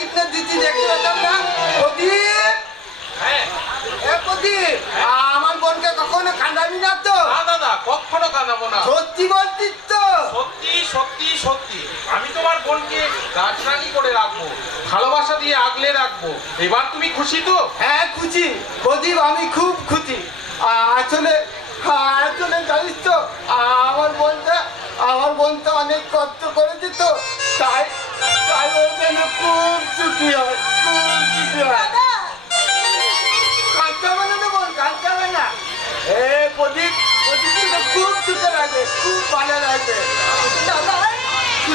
कितने दीदी देखते পেতাম না প্রদীপ হ্যাঁ প্রদীপ আমার বোনকে কখনো কাঁদাবি না তো? না দাদা, কখনো কাঁদাবো না। সত্যি বলছিস তো? সত্যি সত্যি সত্যি, আমি তোমার বোনকে রাজরানী করে রাখবো, ভালোবাসা দিয়ে আগলে রাখবো। এবার তুমি খুশি তো? হ্যাঁ খুশি প্রদীপ, আমি খুব খুশি। আসলে আসলে জানিস তো আমার বোনটা অনেক কষ্ট করেছে তো, তাই তাই ওর জন্য খুব সুখী হয়, খুব সুখী হয়। কাঁদতে হবে না বোন, কাঁদতে হবে না। প্রদীপ প্রদীপ খুব সুখে লাগবে, খুব ভালো লাগবে।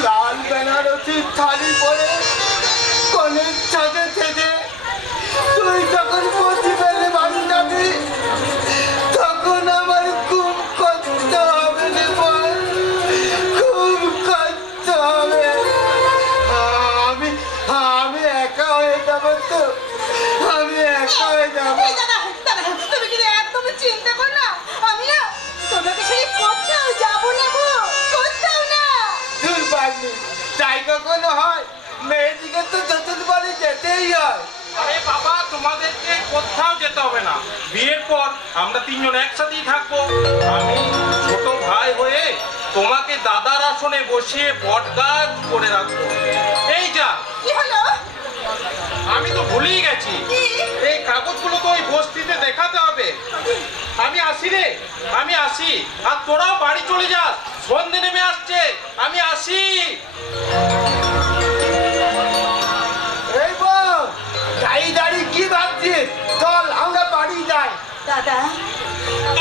লাল বেনারসি শাড়ি পরে কনের সাথে থেকে তুই যখন প্রদীপের বাড়ি যাবি তখন আমার খুব কষ্ট হবে রে বোন, খুব কষ্ট হবে। আমি আমি একা হয়ে যাবো তো, আমি একা হয়ে যাবো। তুমি কিন্তু একদমই চিন্তা কর না, আমি না তোমাকে সেই কোথাও যাবো না গো, কোথাও না। দূর পাগলি, তাই কখনো হয়? মেয়েদিকে তো যতদিন বাড়ি যেতেই হয়। আরে বাবা, তোমাদেরকে কোথাও যেতে হবে না। বিয়ের পর আমরা তিনজন একসাথেই থাকবো। আমি ছোট ভাই হয়ে তোমাকে দাদার আসনে বসিয়ে বটগাছ করে রাখবো। এই যা, কি হলো? আমি তো ভুলেই গেছি, কি? এই কাগজগুলো তো ওই বস্তিতে দেখাতে হবে। আমি আসি রে, আমি আসি। আর তোরাও বাড়ি চলে যাস, সন্ধে নেমে আসছে, আমি আসি। এই বোন, দাঁড়িয়ে কি ভাবছিস? চল আমরা বাড়ি যাই। দাদা,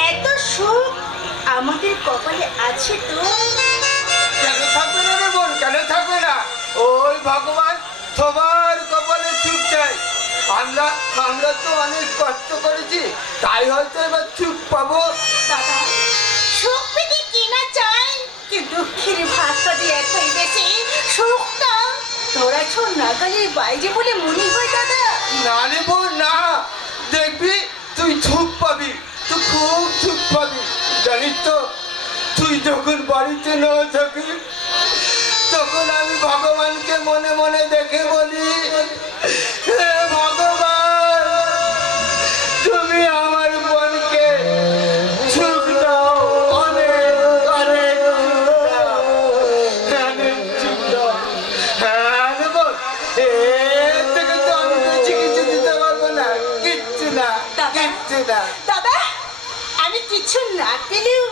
এত সুখ আমাদের কপালে আছে তো? কেন থাকবে না রে বোন, কেন থাকবে না? ওই ভগবান সবার কপালে সুখ চাই। আমরা আমরা তো অনেক কষ্ট করেছি, তাই হয়তো এবার সুখ পাবো। দাদা, সুখ পেতে কিনা চাই, কিন্তু দুঃখের ভাতটা যে একটাই বেশি, সুখটা তোরা ছোট নাগালের বাইরে বলে মনে হয় দাদা। না রে বোন না, দেখবি তুই সুখ পাবি, তুই খুব সুখ পাবি। জানিস তো, তুই যখন বাড়িতে না থাকি তখন আমি ভগবানকে মনে মনে দেখে বলি, হে ভগবান, তুমি আমার বোনকে সুখ দাও, অনেক অনেক সুখ দাও। হ্যাঁ রে বোন, এর থেকে তো আমি বেশি কিছু দিতে পারবো না, কিচ্ছু না, কিচ্ছু না। দাদা, আমি কিছু না পেলেও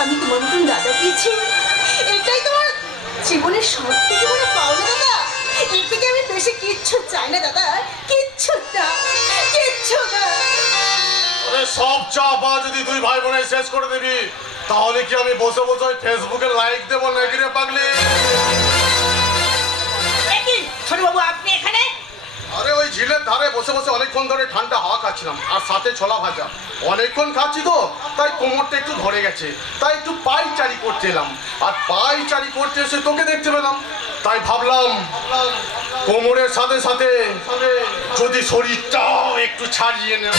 আমি তোমার মতন দাদা পেয়েছি, এটাই তোমার জীবনের সব থেকে বড় পাওনা দাদা। এর থেকে আমি বেশি কিচ্ছু চাই না দাদা, কিচ্ছু না, কিচ্ছু না। আরে সব চাপা যদি তুই ভাই বোনে শেষ করে দিবি, তাহলে কি আমি বসে বসে ওই ফেসবুকে লাইক দেবো নাকি রে পাগলি? কি ছোটবাবু, আপনি এখানে? আরে ওই ঝিলের ধারে বসে বসে অনেকক্ষণ ধরে ঠান্ডা হাওয়া খাচ্ছিলাম, আর সাথে ছোলা ভাজা। অনেকক্ষণ খাচ্ছি তো, তাই কোমরটা একটু ধরে গেছে, তাই একটু পায়চারি করতে এলাম। আর পায়চারি করতে এসে তোকে দেখতে পেলাম, তাই ভাবলাম কোমরের সাথে সাথে যদি শরীরটাও একটু ছাড়িয়ে নেব।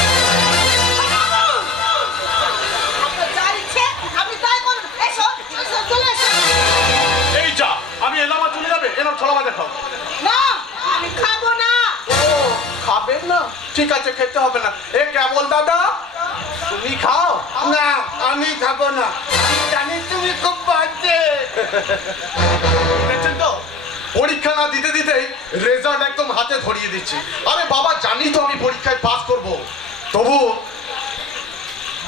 আপনার যা ইচ্ছে আপনি তাই করুন। এসো, এসো, চলে এসো। এই যা, আমি এলাম আর চলে যাবে, এলাম ছোলা ভাজা খাও। না, আমি খাবো না। ও খাবেন না? ঠিক আছে, খেতে হবে না। এ কেবল দাদা, তুমি খাও। না, আমি খাবো না। জানি তুমি খুব বাজে। দেখছেন তো, পরীক্ষা না দিতে দিতেই রেজাল্ট একদম হাতে ধরিয়ে দিচ্ছে। আরে বাবা, জানি তো আমি পরীক্ষায় পাস করব, তবু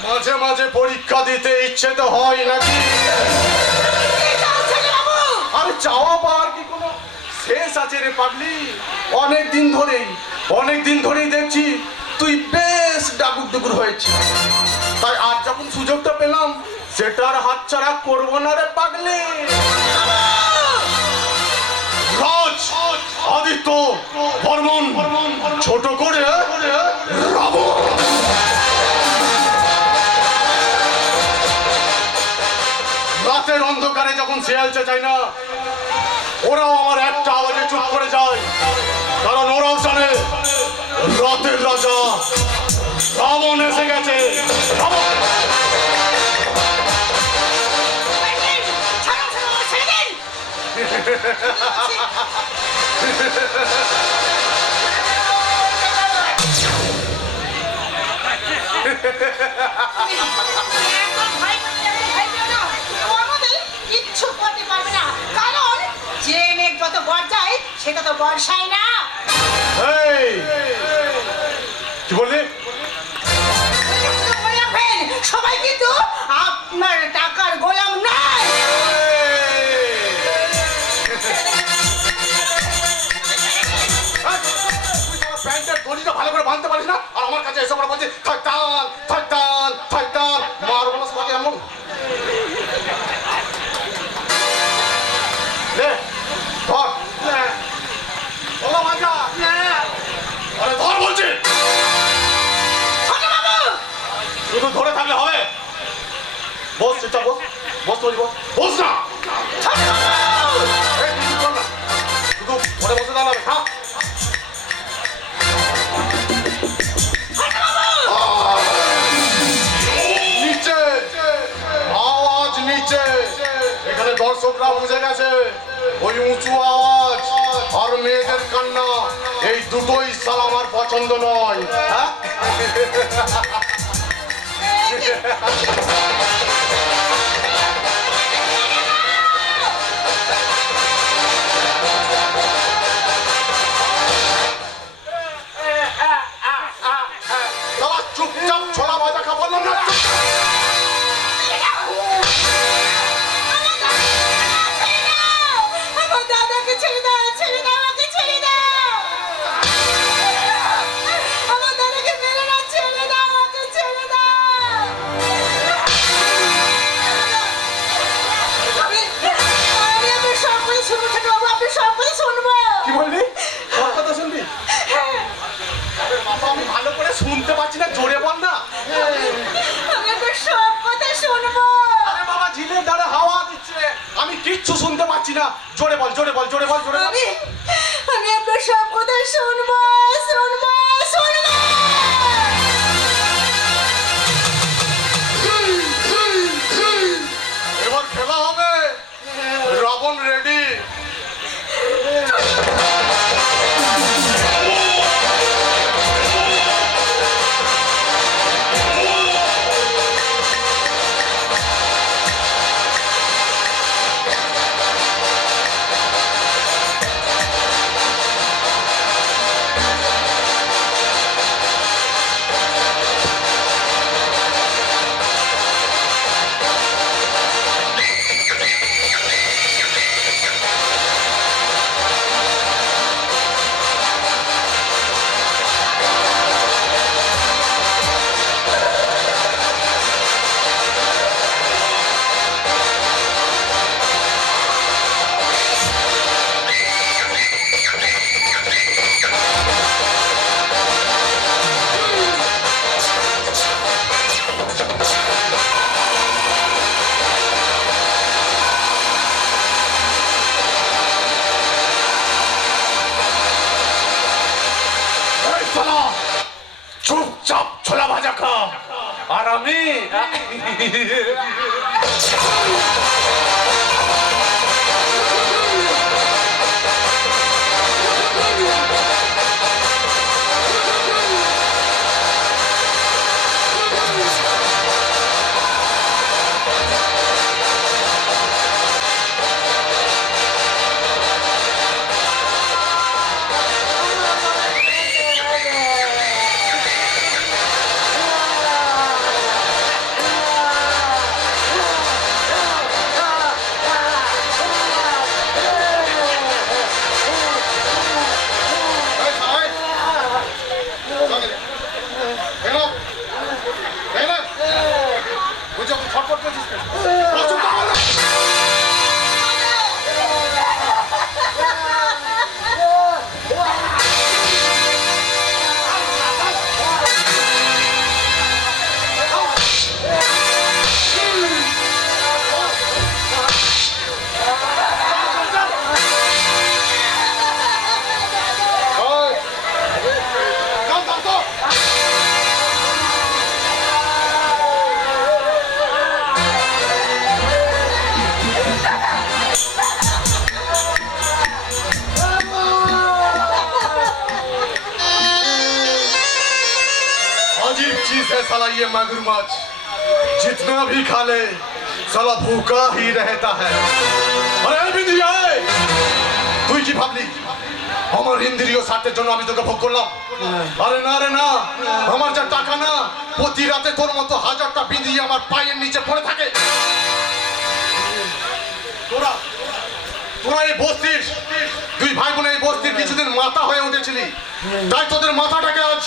মাঝে মাঝে পরীক্ষা দিতে ইচ্ছে তো হয় নাকি? আরে চাওয়া পাওয়ার কি কোনো শেষ আছে রে পাগলি? অনেক দিন ধরেই দেখছি তুই বেশ ডাকুর ডুকুর হয়েছিস, তাই আজ যখন সুযোগটা পেলাম সেটার হাতছাড়া করবো না রে পাগলি। রাজ, আদিত্য, বর্মন, ছোট করে রাবণ। রাতের অন্ধকারে যখন শেয়াল চেঁচায় না, ওরাও আমার একটা আওয়াজে চুপ করে যায়, কারণ ওরাও জানে রাতের রাজা রাবণ এসে গেছে। রাবণ! একদম ভয় পেও না। ও আমাদের কিচ্ছু করতে পারবে না, কারণ যে মেঘ যত গর্জায় সেটা তো বর্ষায় না। এই, কি বললি? মনে রাখবেন, সবাই কিন্তু আপনার টাকার গোলাম নয়। প্যান্টের দড়িটা ভালো করে বাঁধতে পারিস না, আর আমার কাছে এসে করে বলছি থাকতান থাকতান থাকতান, মারবো না সবাইকে এমন। নে, ধর। বলো মাঝা। আরে ধর বলছি। শুধু ধরে থাকলে হবে? বস চুপচাপ বস, বস তো বস, বস না। এই, তুই চুপ কর না। শুধু ধরে বসে দাঁড়াবে, থাক। নিচে আওয়াজ, নিচে। এখানে দর্শকরা বুঝে গেছে ওই উঁচু আওয়াজ আর মেয়েদের কান্না, এই দুটোই সাল আমার পছন্দ নয়। হ্যাঁ, চুপচাপ ছোলা ভাজা খা বললাম না। আমার দাদাকে ছেড়ে দাও, ছেড়ে দাও, আমাকে ছেড়ে দাও। আমার দাদাকে মেরে না, ছেড়ে দাও, আমাকে ছেড়ে দাও। আমি আপনার সব কথা শুনবো ছোটবাবু, আপনি সব কথা শুনবো। কি বললি? সব কথা শুনবি? আরে বাবা, আমি ভালো করে শুনতে পাচ্ছি না, জোরে বল না। আমি আপনার সব কথা শুনবো। আরে বাবা, ঝিলের ধারে হাওয়া দিচ্ছে, আমি কিচ্ছু শুনতে পাচ্ছি না। জোরে বল, জোরে বল, জোরে বল, জোরে বল। আমি আপনার সব কথা শুনবো, শুনবো, শুনবো। এবার খেলা হবে। রাবণ রেডি। চুপচাপ ছোলা ভাজা খা, আর আমি ছটফট করছিস কেন? है साला ये मगरमच्छ, जितना भी खा ले साला भूखा ही रहता है। अरे बिंदिया, তুই কি ভাবলি আমার ইন্দ্রিয় স্বার্থের জন্য আমি তোকে ভোগ করলাম? আরে না রে না, আমার যা টাকা না, প্রতি রাতে তোর মতো হাজারটা বিঁধিয়ে আমার পায়ের নিচে পড়ে থাকে। তোরা তোরা এই বস্তির দুই ভাই বোন এই বস্তির কিছুদিন মাথা হয়ে উঠেছিলি, তাই তোদের মাথাটাকে আজ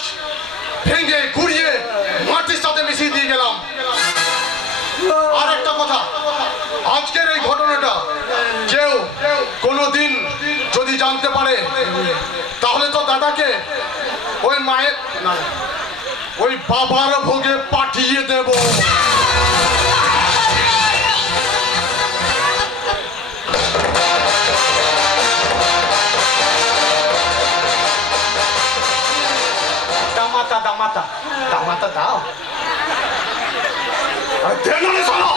ভেঙে ঘুরিয়ে মাটির সাথে মিশিয়ে দিয়ে গেলাম। আর একটা কথা, আজকের এই ঘটনাটা কেউ কোনোদিন যদি জানতে পারে তাহলে তো দাদাকে ওই মায়ের না ওই বাবার ভোগে পাঠিয়ে দেব। দামাতা দামাতা দামাতা দাও, দেন না শোনো।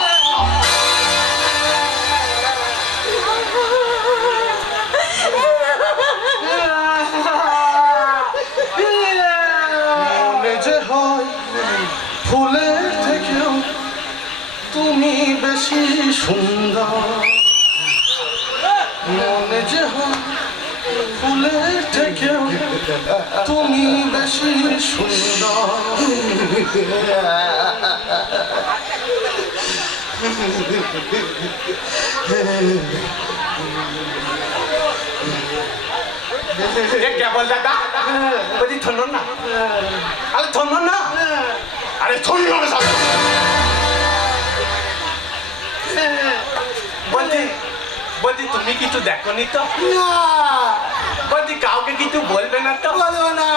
মনে যে হয় ফুলের থেকেও তুমি বেশি সুন্দর, মনে যে হয় ফুলের থেকেও তুমি বেশি সুন্দর। क्या बोल दादा? बड़ी थन्नो ना, अरे थन्नो ना, अरे थन्नो ना साला। বলছি তুমি কিছু দেখোনি তো? না, বলছি কাউকে কিছু বলবে না তো? বলবো না।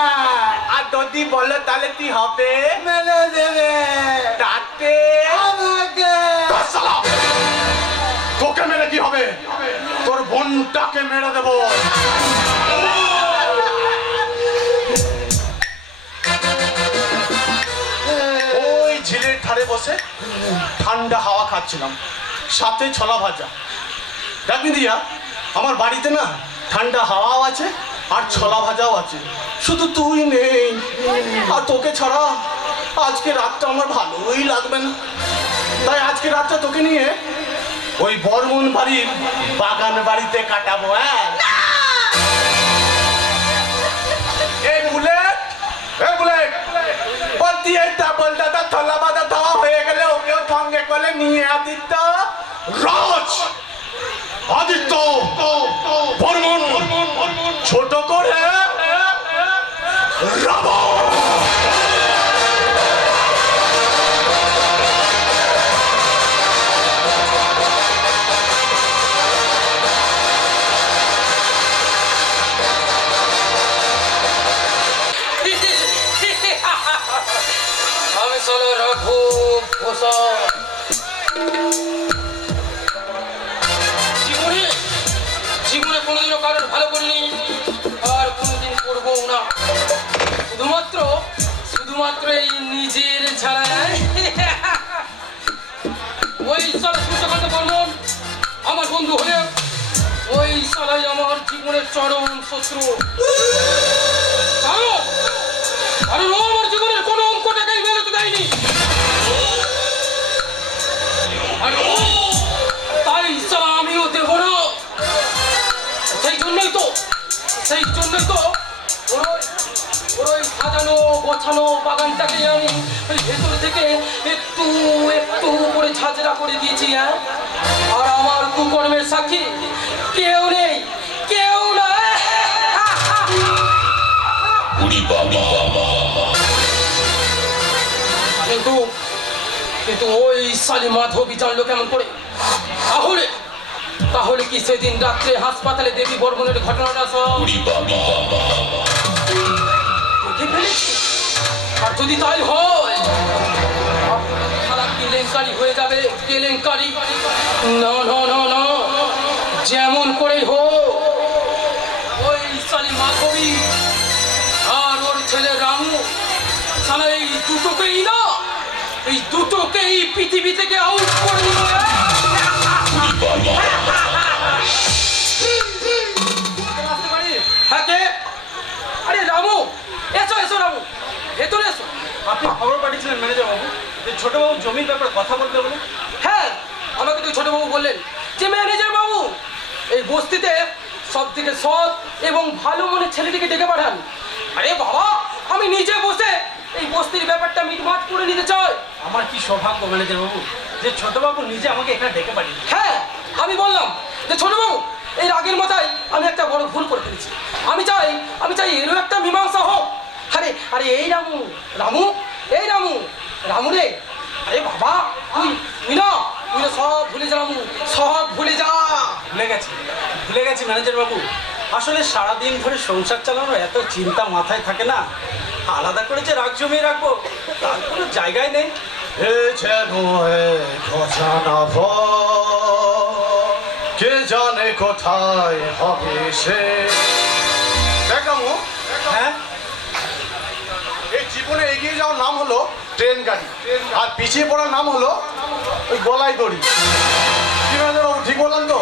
আর যদি বলো তাহলে কি হবে? মেরে দেবে তাতে আমাকে। শালা, তোকে মেরে কি হবে? তোর বোনটাকে মেরে দেবো। ওই ঝিলের ধারে বসে ঠান্ডা হাওয়া খাচ্ছিলাম, সাথে ছোলা ভাজা। দেখবি দিয়া, আমার বাড়িতে না ঠান্ডা হাওয়াও আছে আর ছোলা ভাজাও আছে, শুধু তুই নেই। আর তোকে ছাড়া আজকে রাতটা আমার ভালোই লাগবে না, তাই আজকে রাতটা তোকে নিয়ে ওই বর্মন বাড়ির বাগান বাড়িতে কাটাবো। হ্যাঁ, এই বুলেট, এই বুলেট বলতি এই ডাবল দাদা থলা বাদা খাওয়া হয়ে গেলে ওকেও সঙ্গে করে নিয়ে আদিত্য রাজ, আদিত্য বর্মন ছোট করে রাবণ। আমি চলো রঘু জীবনে কোনোদিনও কারোর ভালো করিনি আর কোনোদিন করবো না, শুধুমাত্র এই নিজের ছাড়া। ওই সালা সূর্যকান্ত বর্মন আমার বন্ধু হলেও ওই সালাই আমার জীবনের চরম শত্রু। কারণ ও আমার জীবনের কোনো অঙ্কটাকেই মেলাতে দেয়নি। আর তাই সালা আমিও দেব না। সেই জন্যই তো ওই সাজানো গোছানো বাগানটাকে আমি ওই ভেতর থেকে একটু একটু করে ঝাঁঝরা করে দিয়েছি। হ্যাঁ, আর আমার কুকর্মের সাক্ষী কেউ নেই, কেউ না। কিন্তু ওই শালী মাধবী জানলো কেমন করে? তাহলে কি সেদিন রাত্রে হাসপাতালে দেবী বর্মনের ঘটনাটা সব দেখে ফেলেছি? আর যদি তাই হয় কেলেঙ্কারি হয়ে যাবে, কেলেঙ্কারি। না না না না, যেমন করে হোক ওই শালী মাধবী আর ওর ছেলে রামু সালা এই দুটোকেই পৃথিবী থেকে আউট করে দিল। হ্যাঁ, কে? আরে রামু, এসো রামু, ভেতরে এসো। আপনি খবর পাঠিয়েছিলেন বলছিলেন ম্যানেজার বাবু যে ছোটবাবু জমির ব্যাপারে কথা বলতে বলে? হ্যাঁ, আমাকে তো ছোটবাবু বললেন যে ম্যানেজার বাবু এই বস্তিতে সব থেকে সৎ এবং ভালো মনের ছেলেটিকে ডেকে পাঠান। আরে বাবা, আমি নিজে বসে এই বস্তির ব্যাপারটা মিটমাট করে নিতে চাই। আমার কি সৌভাগ্য ম্যানেজার বাবু যে ছোটবাবু নিজে আমাকে এখানে ডেকে পাঠিয়ে। হ্যাঁ, আমি বললাম যে ছোটবাবু এই রাগের মাথায় আমি একটা বড় ভুল করে ফেলেছি। আমি চাই এরও একটা মীমাংসা হোক। আরে আরে এই রামু এই রামু রে, আরে বাবা তুই না সব ভুলে যা রামু, সব ভুলে যা। ভুলে গেছি ম্যানেজার বাবু। আসলে সারাদিন ধরে সংসার চালানো এত চিন্তা মাথায় থাকে না, আলাদা করে যে রাগ জমিয়ে রাখবো তার কোনো জায়গায় নেই। এ যেন এক অজানা ভয়, কে জানে কোথায় হবে সে। দেখ রামু, হ্যাঁ, এই জীবনে এগিয়ে যাওয়ার নাম হলো ট্রেন গাড়ি, আর পিছিয়ে পড়ার নাম হলো ওই গলায় দড়ি। কি ম্যানেজার বাবু, ঠিক বললাম তো?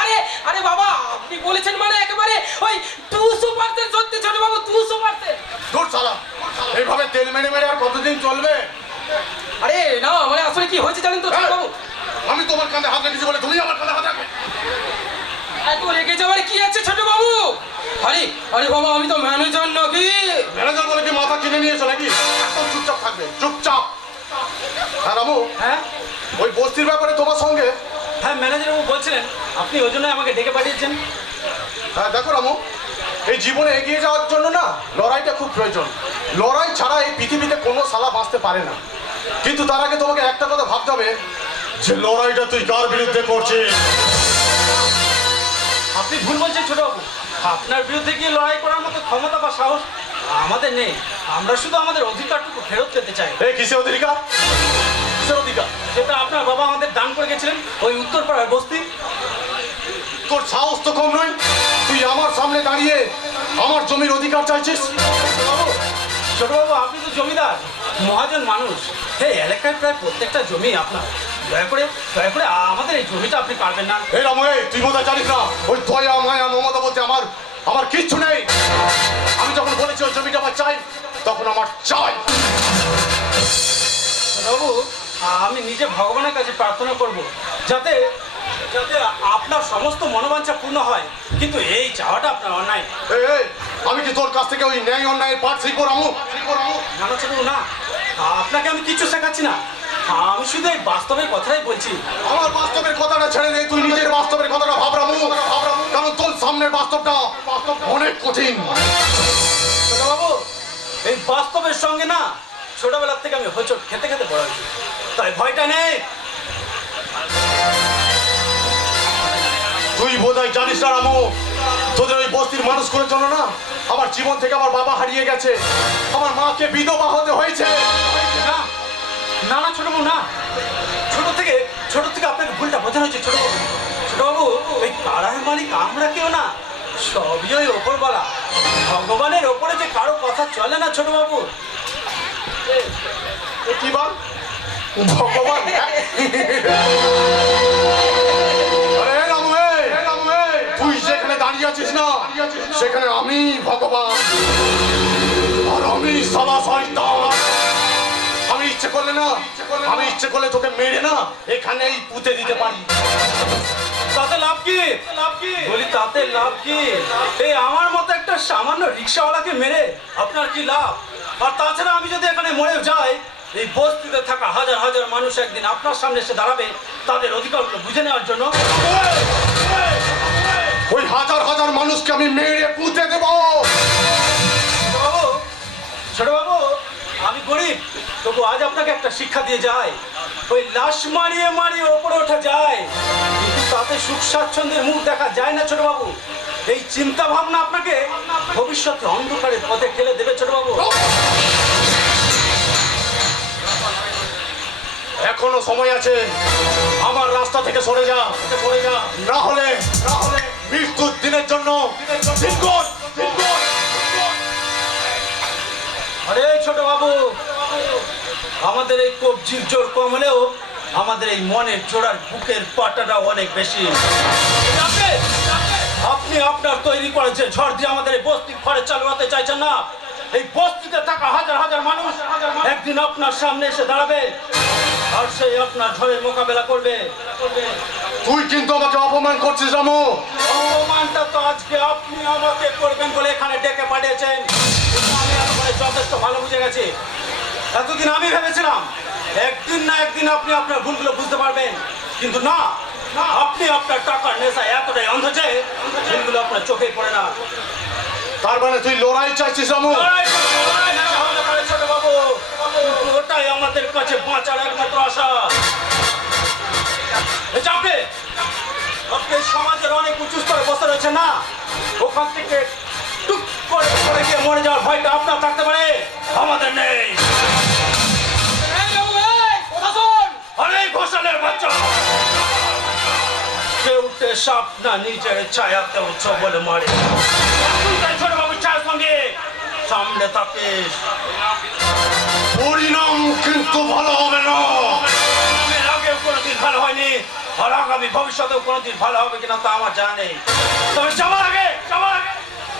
আরে আরে বাবা, আপনি বলেছেন মানে একেবারে ওই 200% সত্যি ছোটবাবু, 200%। দূর শালা, এইভাবে তেল মেরে মেরে আর কতদিন চলবে? আরে না, মানে আসলে কি হয়েছে জানেন তো ছোটবাবু? আমি তোমার কাঁধে হাত রেখেছি বলে তুমি আমার কাঁধে হাত রাখবে? এত রেগে যাওয়ার কি আছে ছোটবাবু? আরে আরে বাবা, আমি তো ম্যানেজার নাকি? ম্যানেজার বলে কি মাথা কিনে নিয়েছো নাকি? একদম চুপচাপ থাকবে, চুপচাপ। হ্যাঁ রামু, হ্যাঁ, ওই বস্তির ব্যাপারে তোমার সঙ্গে। হ্যাঁ ম্যানেজার বাবু বলছিলেন আপনি ওই জন্য আমাকে ডেকে পাঠিয়েছেন। হ্যাঁ দেখো রামু, এই জীবনে এগিয়ে যাওয়ার জন্য না লড়াইটা খুব প্রয়োজন। লড়াই ছাড়া এই পৃথিবীতে কোনো শালা বাঁচতে পারে না। কিন্তু তার আগে তোমাকে একটা কথা ভাবতে হবে যে লড়াইটা তুই কার বিরুদ্ধে করছিস। আপনি ভুল বলছেন ছোটবাবু। আপনার বিরুদ্ধে গিয়ে লড়াই করার মতো ক্ষমতা বা সাহস আমাদের নেই। আমরা শুধু আমাদের অধিকারটুকু ফেরত পেতে চাই। এই কিসের অধিকার? কিসের অধিকার? যেটা আপনার বাবা আমাদের দান করে গেছিলেন ওই উত্তরপাড়ার বস্তি। তোর সাহস তো কম নয়, তুই আমার সামনে দাঁড়িয়ে আমার জমির অধিকার চাইছিস। ছোটবাবু আপনি তো জমিদার, মহাজন মানুষ। এই এলাকায় প্রায় প্রত্যেকটা জমি আপনার। দয়া করে আমাদের এই জমিটা আপনি পারবেন না। এই রামু, তুই বোধহয় জানিস না ওই দয়া মায়া মমতা বলতে আমার কিচ্ছু নেই। আমি যখন বলেছি ওই জমিটা আমার চাই, তখন আমার চাই। ছোটবাবু আমি নিজে ভগবানের কাছে প্রার্থনা করব যাতে যাতে আপনার সমস্ত মনোবাঞ্ছা পূর্ণ হয়, কিন্তু এই চাওয়াটা আপনার অন্যায়। এই, আমি কি তোর কাছ থেকে ওই ন্যায় অন্যায়ের পাঠ শিখবো রামু? না না ছোটবাবু, না, আপনাকে আমি কিচ্ছু শেখাচ্ছি না। আমি শুধু এই বাস্তবের কথাই বলছি। আমার বাস্তবের কথাটা ছেড়ে দে, তুই নিজের বাস্তবের কথাটা ভাব রামু। কারণ তোর সামনের বাস্তবটা অনেক কঠিন। ছোটবাবু এই বাস্তবের সঙ্গে না ছোটবেলার থেকে আমি হোঁচট খেতে খেতে বড় হয়েছি, তাই ভয়টা নেই। তুই বোধহয় জানিস না রামু, তোদের ওই বস্তির মানুষ করার জন্য না আমার জীবন থেকে আমার বাবা হারিয়ে গেছে, আমার মাকে বিধবা হতে হয়েছে। না না না ছোটবাবু, না, ছোট থেকে আপনাকে ভুলটা বোঝানো হয়েছে। ছোটবাবু ওই পাড়ার মালিক আমরা কেউ না, সবই ওই ওপরওয়ালা ভগবানের ওপরে যে কারো কথা চলে না ছোটবাবু। কি বল ভগবান? আরে রামু, তুই যেখানে দাঁড়িয়ে আছিস না সেখানে আমি ভগবান, আর আমি সালা শয়তান। আমি ইচ্ছে করলে তোকে মেরে না এখানেই পুঁতে দিতে পারি। তাতে লাভ কি বলি, তাতে লাভ কি? এই আমার মতো একটা সামান্য রিক্সাওয়ালাকে মেরে আপনার কি লাভ? আর তাছাড়া আমি যদি এখানে মরে যাই, এই বস্তিতে থাকা হাজার হাজার মানুষ একদিন আপনার সামনে এসে দাঁড়াবে তাদের অধিকারগুলো বুঝে নেওয়ার জন্য। ওই হাজার হাজার মানুষকে আমি মেরে পুঁতে দেবো। ছোটবাবু আমি গরিব, তবু আজ আপনাকে একটা শিক্ষা দিয়ে যায়। ওই লাশ মারিয়ে মারিয়ে ওপরে ওঠা যায়, কিন্তু তাতে সুখ স্বাচ্ছন্দ্যের মুখ দেখা যায় না ছোটবাবু। এই চিন্তা ভাবনা আপনাকে ভবিষ্যতে অন্ধকারের পথে ঠেলে দেবে ছোটবাবু। এখনো সময় আছে, আমার রাস্তা থেকে সরে যা, না হলে মৃত্যুর দিনের জন্য আরে ছোটবাবু, আমাদের এই কবজির জোর কম হলেও আমাদের এই মনের জোড়ার বুকের পাটাটা অনেক বেশি। আপনি আপনার তৈরি করা যে ঝড় দিয়ে আমাদের এই বস্তির ঘরে চালু হতে চাইছেন না, এই বস্তিতে থাকা হাজার হাজার মানুষ একদিন আপনার সামনে এসে দাঁড়াবে আর সেই আপনার ঝড়ের মোকাবেলা করবে। তুই কিন্তু আমাকে অপমান করছিস রামু। অপমানটা তো আজকে আপনি আমাকে করবেন বলে এখানে ডেকে পাঠিয়েছেন। আমি এতক্ষণে যথেষ্ট ভালো বুঝে গেছি। এতদিন আমি ভেবেছিলাম একদিন না একদিন আপনি আপনার ভুলগুলো বুঝতে পারবেন, কিন্তু না, আপনি আপনার টাকার নেশায় এতটাই অন্ধ যে ভুলগুলো আপনার চোখেই পড়ে না। তার মানে তুই লড়াই চাইছিস রামু? ছোট বাবু, ওটাই আমাদের কাছে বাঁচার একমাত্র আশা। আপনি আপনি সমাজের অনেক উঁচু স্তরে বসে রয়েছেন না, ওখান থেকে টুক করে পড়ে গিয়ে মরে যাওয়ার ভয়টা আপনার থাকতে পারে, আমাদের নেই। আরে ঘোষালের বাচ্চা, কেউটে সাপ না নিজের ছায়াতে উৎসব বলে মারে। ছোট বাবুর ছায়ার সঙ্গে সামনে থাকিস, পরিণাম কিন্তু ভালো হবে না। পরিণামের আগেও কোনোদিন ভালো হয়নি, আর আগামী ভবিষ্যতেও কোনোদিন ভালো হবে কিনা তা আমার জানা নেই। তবে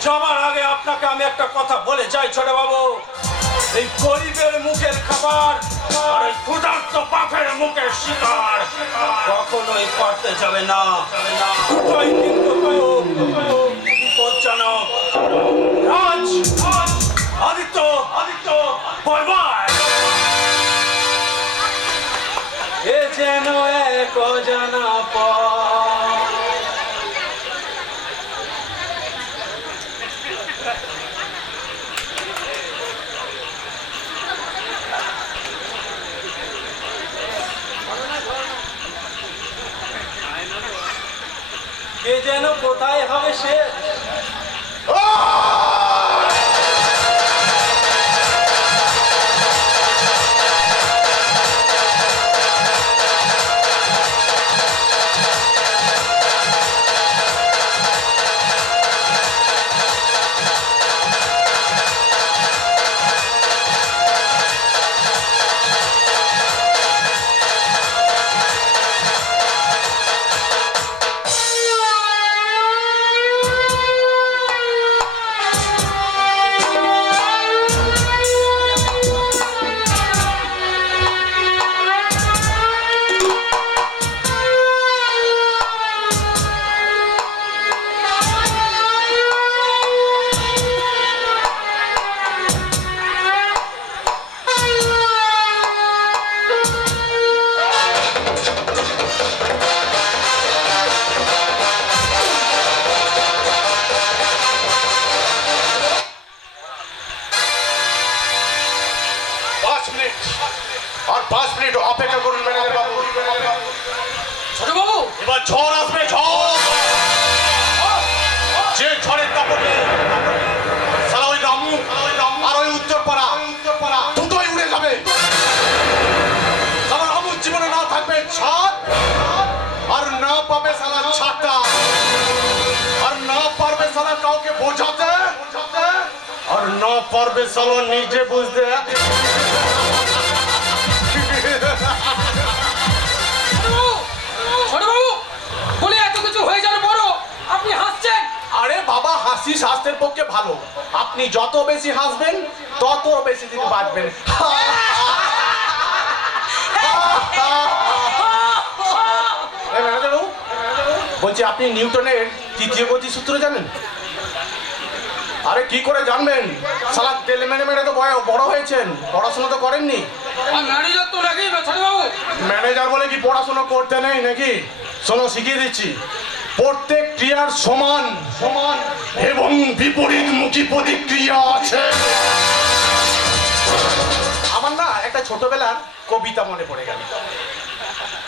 যাবার আগে আপনাকে আমি একটা কথা বলে যাই ছোট বাবু, এই গরিবের মুখের খাবার আর এই ক্ষুধার্ত পাখের মুখের শিকার কখনোই করতে যাবে না। দুটোই কিন্তু বিপজ্জনক। রাজ, আদিত্য, বলবাই, এ যেন এক অজানা পথ। কে যেন কোথায় হবে সে। আর 5 মিনিট অপেক্ষা করুন ম্যানেজার বাবু। ছোট বাবু, এবার ঝড় আসবে, ঝড়। যে ঝড়ের দাপটে সারা ওই রামু আর ওই উত্তরপাড়া দুটোই উড়ে যাবে। সারা রামুর জীবনে না থাকবে ছাদ, আর না পাবে সারা ছাদটা, আর না পারবে সারা কাউকে বোঝাতে, আর না পারবে সারা নিজে বুঝতে। ছোট বাবু, বলে এত কিছু হয়ে যাওয়ার পরও আপনি হাসছেন। আরে বাবা, হাসি স্বাস্থ্যের পক্ষে ভালো। আপনি যত বেশি হাসবেন তত বেশি দিন বাঁচবেন। বলছি, আপনি নিউটনের তৃতীয় গতি সূত্র জানেন? আরে কি করে জানবেন? সালা তেল মেরে মেরে তো বড় হয়েছেন, পড়াশোনা তো করেননি। ম্যানেজার তো নাকি ছোট বাবু? ম্যানেজার বলে কি পড়াশোনা করতে নেই নাকি? শোনো, শিখিয়ে দিচ্ছি। প্রত্যেক ক্রিয়ার সমান এবং বিপরীতমুখী প্রতিক্রিয়া আছে। আমার না একটা ছোটবেলার কবিতা মনে পড়ে গেল।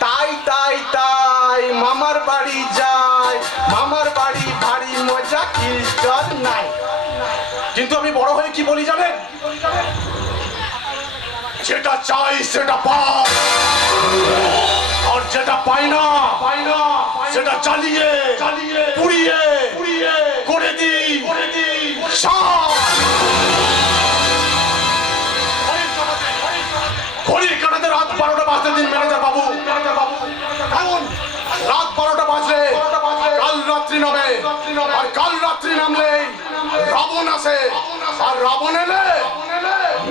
তাই তাই তাই মামার বাড়ি যায়, মামার বাড়ি ভারী মজা, কিলচার নাই। কিন্তু আমি বড় হয়ে কি বলি জানেন? যেটা চাই সেটা পাই, আর যেটা পাই না সেটা চালিয়ে পুড়িয়ে করে দিই ঘড়ির কাটাতে রাত 12টা বাজতে দিন ম্যানেজার বাবু। রাত 12টা বাজলে কাল রাত্রি নামে, আর কাল রাত্রি নামলেই রাবণ আসে আর রাবণ এলে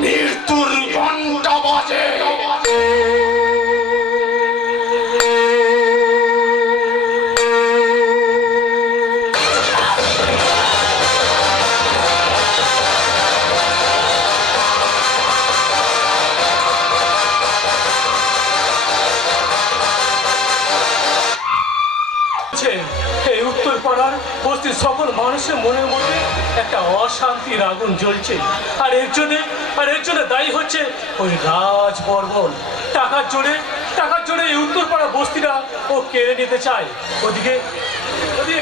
মৃত্যুর ঘন্টা বাজে। এই উত্তর পাড়ার বস্তির সকল মানুষের মনের মধ্যে একটা অশান্তির আগুন জ্বলছে, আর এর জন্য দায়ী হচ্ছে ওই রাজ বর্মন। টাকার জোরে এই উত্তর পাড়া বস্তিটা ও কেড়ে নিতে চায়। ওদিকে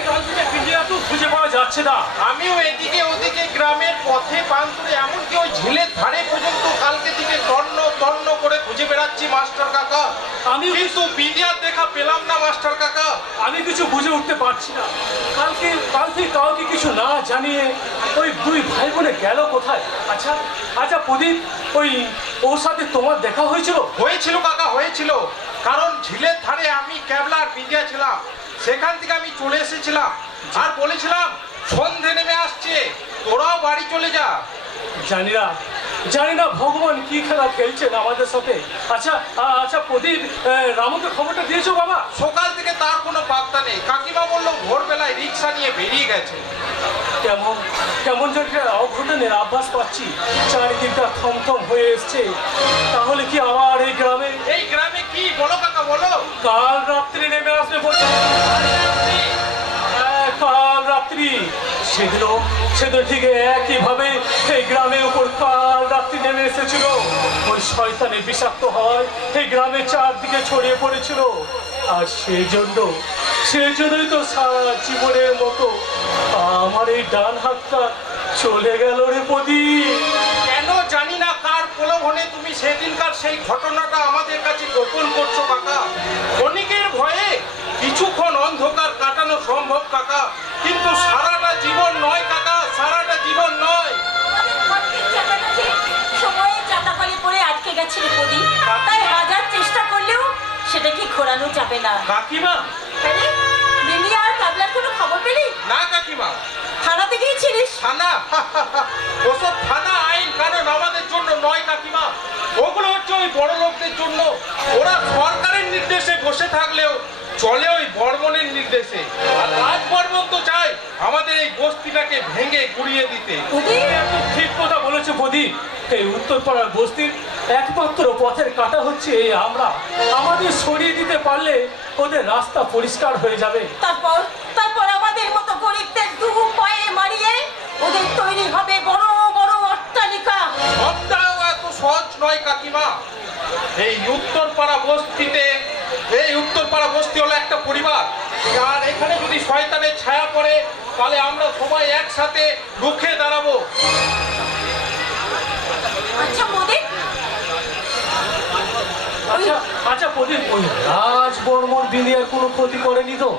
কাল থেকে পিঞ্জিরা তো খুঁজে পাওয়া যাচ্ছে না। আমিও এদিকে ওদিকে গ্রামের পথে প্রান্তরে এমনকি ওই ঝিলের ধারে পর্যন্ত কালকে থেকে তন্ন করে খুঁজে বেড়াচ্ছি মাস্টার কাকা। কিন্তু বিদিয়ার দেখা পেলাম না মাস্টার কাকা। আমি কিছু বুঝে উঠতে পারছি না। কালকে কাউকে কিছু না জানিয়ে ওই দুই ভাই বোনে গেল কোথায়? আচ্ছা প্রদীপ, ওর সাথে তোমার দেখা হয়েছিল কাকা, হয়েছিল। কারণ ঝিলের ধারে আমি ক্যাবলা আর বিদিয়া ছিলাম, সেখান থেকে আমি চলে এসেছিলাম আর বলেছিলাম সন্ধে নেমে আসছে, তোরাও বাড়ি চলে যা। জানি না ভগবান কি খেলা খেলছেন আমাদের সাথে। আচ্ছা প্রদীপ, রামুকে খবরটা দিয়েছো বাবা? সকাল থেকে তার কোনো পাত্তা নেই। কাকিমা বললো ভোরবেলায় রিক্সা নিয়ে বেরিয়ে গেছে। কেমন যেন একটা অঘটনের আভাস পাচ্ছি। চারিদিকটা থমথম হয়ে এসছে। তাহলে কি আবার এই গ্রামে কি বলো কাকা, বলো? কাল রাত্রি নেমে আসবে বলছে। কাল রাত্রি সেদিন ঠিক একইভাবে এই গ্রামের উপর কাল রাত্রি নেমে এসেছিল। ওই শয়তানের বিষাক্ত হয় এই গ্রামের চারদিকে ছড়িয়ে পড়েছিল। আর সেজন্যই তো সারা জীবনের মতো আমার এই ডান হাতটা চলে গেল রে প্রদীপ। কেন জানি না কার প্রলোভনে তুমি সেদিনকার সেই ঘটনাটা আমাদের কাছে গোপন করছো কাকা। ক্ষণিকের ভয়ে কিছুক্ষণ অন্ধকার কাটানো সম্ভব কাকা, কিন্তু সারাটা জীবন নয় কাকা, সারাটা জীবন নয়। সময়ের চাতাপালি পড়ে আটকে গেছে রে প্রদীপ, তাই হাজার চেষ্টা করলেও সেটা কি ঘোরানো যাবে না। কাকিমা, বিনিয়া আর কাবলার কোনো খবর পেলি? না কাকিমা। থানাতে গিয়েছিলিস? থানা? ওসব থানা আইন কানুন আমাদের জন্য নয় কাকিমা, ওগুলো হচ্ছে ওই বড় লোকদের জন্য। ওরা সরকারের নির্দেশে বসে থাকলেও চলে ওই বর্মনের নির্দেশে। আর রাজ বর্মন তো চায় আমাদের এই বস্তিটাকে ভেঙে গুড়িয়ে দিতে। ঠিক কথা বলেছো প্রদীপ। এই উত্তরপাড়ার বস্তির একমাত্র পথের কাটা হচ্ছে এই আমরা। আমাদের সরিয়ে দিতে পারলে ওদের রাস্তা পরিষ্কার হয়ে যাবে। তারপর আমাদের মতো গরিবদের দু পায়ে মারিয়ে ওদের তৈরি হবে বড় বড় অট্টালিকা। সবটাও এত সহজ নয় কাকিমা। এই উত্তরপাড়া বস্তি হলো একটা পরিবার, আর এখানে যদি শয়তানের ছায়া পড়ে তাহলে আমরা সবাই একসাথে রুখে দাঁড়াবো। আচ্ছা প্রদীপ, ওই রাজ বর্মন বিনিয়ার কোনো ক্ষতি করেনি তো?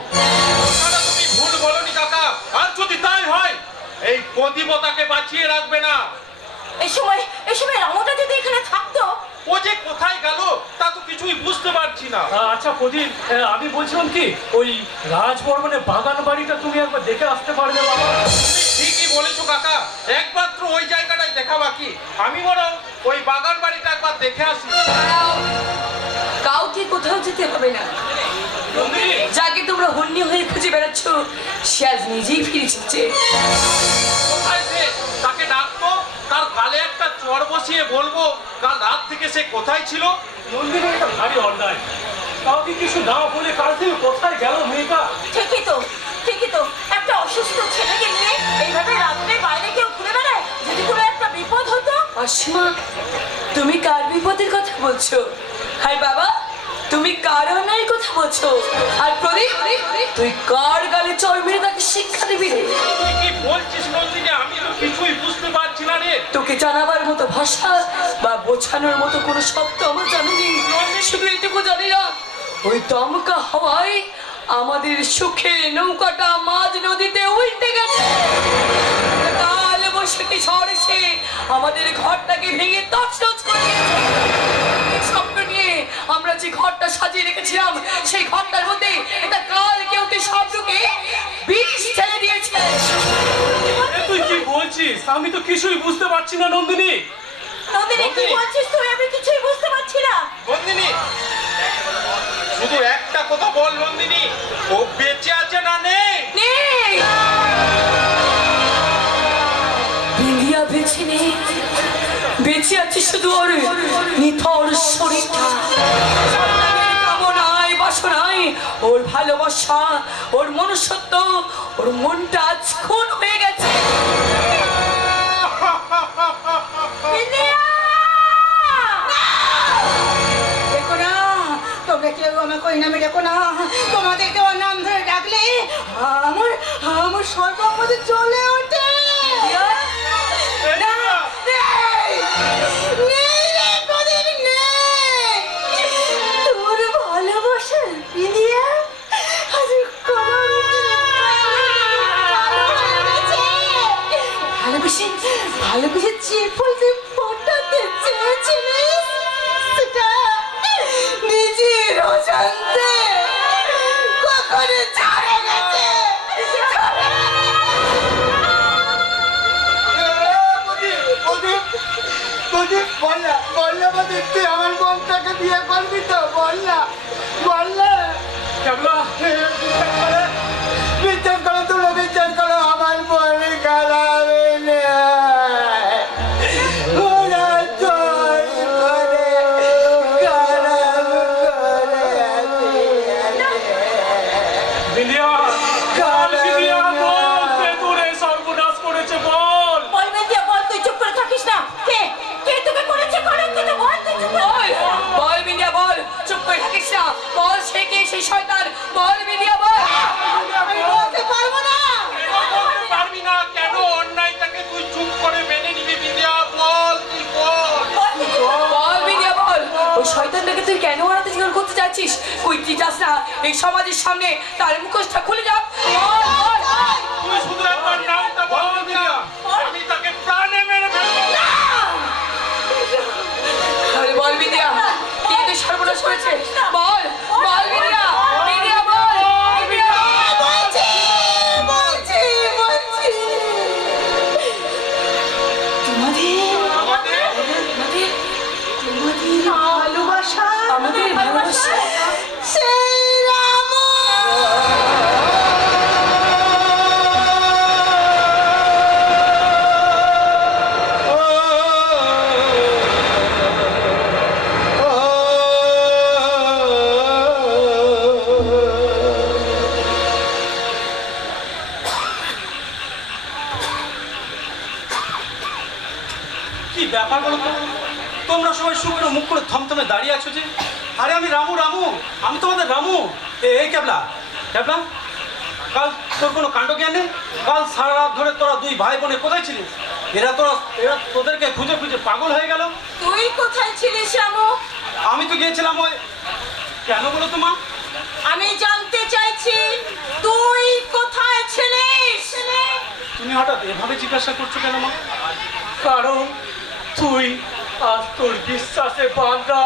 তুমি ভুল বলনি কাকা, আর যদি তাই হয় এই প্রদীপতাকে বাঁচিয়ে রাখবে না। এই সময় রামুটা যদি এখানে থাকতো। ও যে কোথায় গেল তা তো কিছুই বুঝতে পারছি না। আচ্ছা প্রদীপ, আমি বলছিলাম কি, ওই রাজ বর্মনের বাগান বাড়িটা তুমি একবার দেখে আসতে পারবে বাবা? তুমি ঠিকই বলেছো কাকা, একমাত্র ওই জায়গাটাই দেখা বাকি। আমি বরং ওই বাগান বাড়িটা একবার দেখে আসি। কাউকে কোথাও যেতে হবে না। যাকে তোমরা হন্যি হয়ে খুঁজে বেড়াচ্ছ সে আজ নিজেই ফিরে এসেছে। কোথায় সে? তাকে ডাকবো, তার গালে একটা চড় বসিয়ে বলবো কাল রাত থেকে সে কোথায় ছিল। নন্দিনী, একটা ভারী অন্যায়। কাউকে কিছু না বলে কাল থেকে কোথায় গেল মেয়েটা? ঠিকই তো একটা অসুস্থ ছেলেকে নিয়ে এইভাবে রাত্রে বাইরে কেউ ঘুরে বেড়ায়, যদি কোনো একটা বিপদ হতো। অসীমা, তুমি কার বিপদের কথা বলছো? হাই বাবা, তুমি কার অন্যায়ের কথা বলছো? আর প্রদীপ, তুই কার গালে চড় মেরে তাকে শিক্ষা দিবি রে? তুই কি বলছিস নন্দিনী? আমি তো কিছুই বুঝতে পারছি না রে। তোকে জানাবার মতো ভাষা বা বোঝানোর মতো কোনো শব্দ আমার জানি নেই। শুধু এটুকু জানি না, ওই দমকা হাওয়ায় আমাদের সুখে নৌকাটা মাঝ নদীতে উল্টে গেছে। কাল বৈশাখী ঝড় এসে আমাদের ঘরটাকে ভেঙে তছনছ করে দিয়েছে। স্বপ্ন নিয়ে আমরা যে ঘরটা সাজিয়ে রেখেছিলাম সেই ঘরটার মধ্যে এটা কাল কেউ সব ঢুকে বিষ ঢেলে দিয়েছে। তুই কি বলছিস? আমি তো কিছুই বুঝতে পারছি না নন্দিনী। নন্দিনী কি বলছিস তুই? আমি কিছুই বুঝতে পারছি না। নন্দিনী, শুধু একটা কথা বল নন্দিনী, ও বেঁচে আছে না নেই? নেই, বিন্দিয়া বেঁচে নেই, বেঁচে আছে শুধু ওর নিথর শরীরটা। শয়তানের কামনায় বাসনায় ওর ভালোবাসা, ওর মনুষ্যত্ব, ওর মনটা আজ খুন হয়ে গেছে। দেখো না, তোমরা কেউ আমাকে ওই নামে দেখো না। তোমাদেরকে ওর নাম ধরে ডাকলে আমার আমার সর্বম মধ্যে চলে ওঠে। না, নেই, নেই রে প্রদীপ, নেই। তোর ভালোবাসা বিন্দিয়া আজ কোনো ভালোবেসে ভালোবেসে যে ফুলকে ফোটাতে চেয়েছিলিস সেটা নিজের অজান্তে কখনো ছাড়ে গেছে। প্রদীপ বল না, বল না প্রদীপ, তুই আমার বোনটাকে বিয়ে করবি তো? বল না, বল না। ক্যাবলা, বিচার করো, তোমরা বিচার করো, আমার বোন খারাপে নেই। ওরা তোর করে খারাপ করে বিন্দিয়া, বল বিন্দিয়া, বল কে তোরে সর্বনাশ করেছে বল। বল বিন্দিয়া, বল, তুই চুপ করে থাকিস না। কে কে তোকে করেছে কলঙ্কিত? বল, তুই চুপ করে বল বিন্দিয়া, বল, চুপ করে থাকিস না, বল সে কে সেই শয়তান, বল বিন্দিয়া বল। আমি বলতে পারবো না। বলতে পারবি না কেন? অন্যায়টাকে তুই চুপ করে মেনে নিবি বিন্দিয়া, বল, তুই বল। বল বিন্দিয়া বল, ওই শয়তানটাকে তুই কেন হারাতে জীবন করতে চাচ্ছিস? কই তুই যাস না, এই সমাজের সামনে তার মুখোশটা খুলে যা। বল, বল, বল। তুই শুধু একবার নামটা বল বিন্দিয়া, আমি তাকে প্রাণে মেরে ফেলবো। আরে বল বিন্দিয়া, কে তুই সর্বনাশ করেছে? বল, বল বিন্দিয়া, বিন্দিয়া বল, বিন্দিয়া। বলছি, বলছি, বলছি। তোমাদের ভালোবাসা, আমাদের ভালোবাসা সেই রাম। কি ব্যাপার বলো তো? তোমরা সবাই শুকনো মুখ করে থমথমে দাঁড়িয়ে আছো যে? আরে আমি রামু, রামু, আমি তোমাদের রামু। এই ক্যাবলা, ক্যাবলা, কাল তোর কোনো কাণ্ড জ্ঞান নেই? কাল সারা রাত ধরে তোরা দুই ভাই বোনে কোথায় ছিলিস? এরা তোদেরকে খুঁজে খুঁজে পাগল হয়ে গেল। তুই কোথায় ছিলিস রামু? আমি তো গিয়েছিলাম ওই, কেন বলো তো মা? আমি জানতে চাইছি তুই কোথায় ছিলিস? তুমি হঠাৎ এভাবে জিজ্ঞাসা করছো কেন মা? কারণ তুই আজ তোর বিশ্বাসে বাঁধা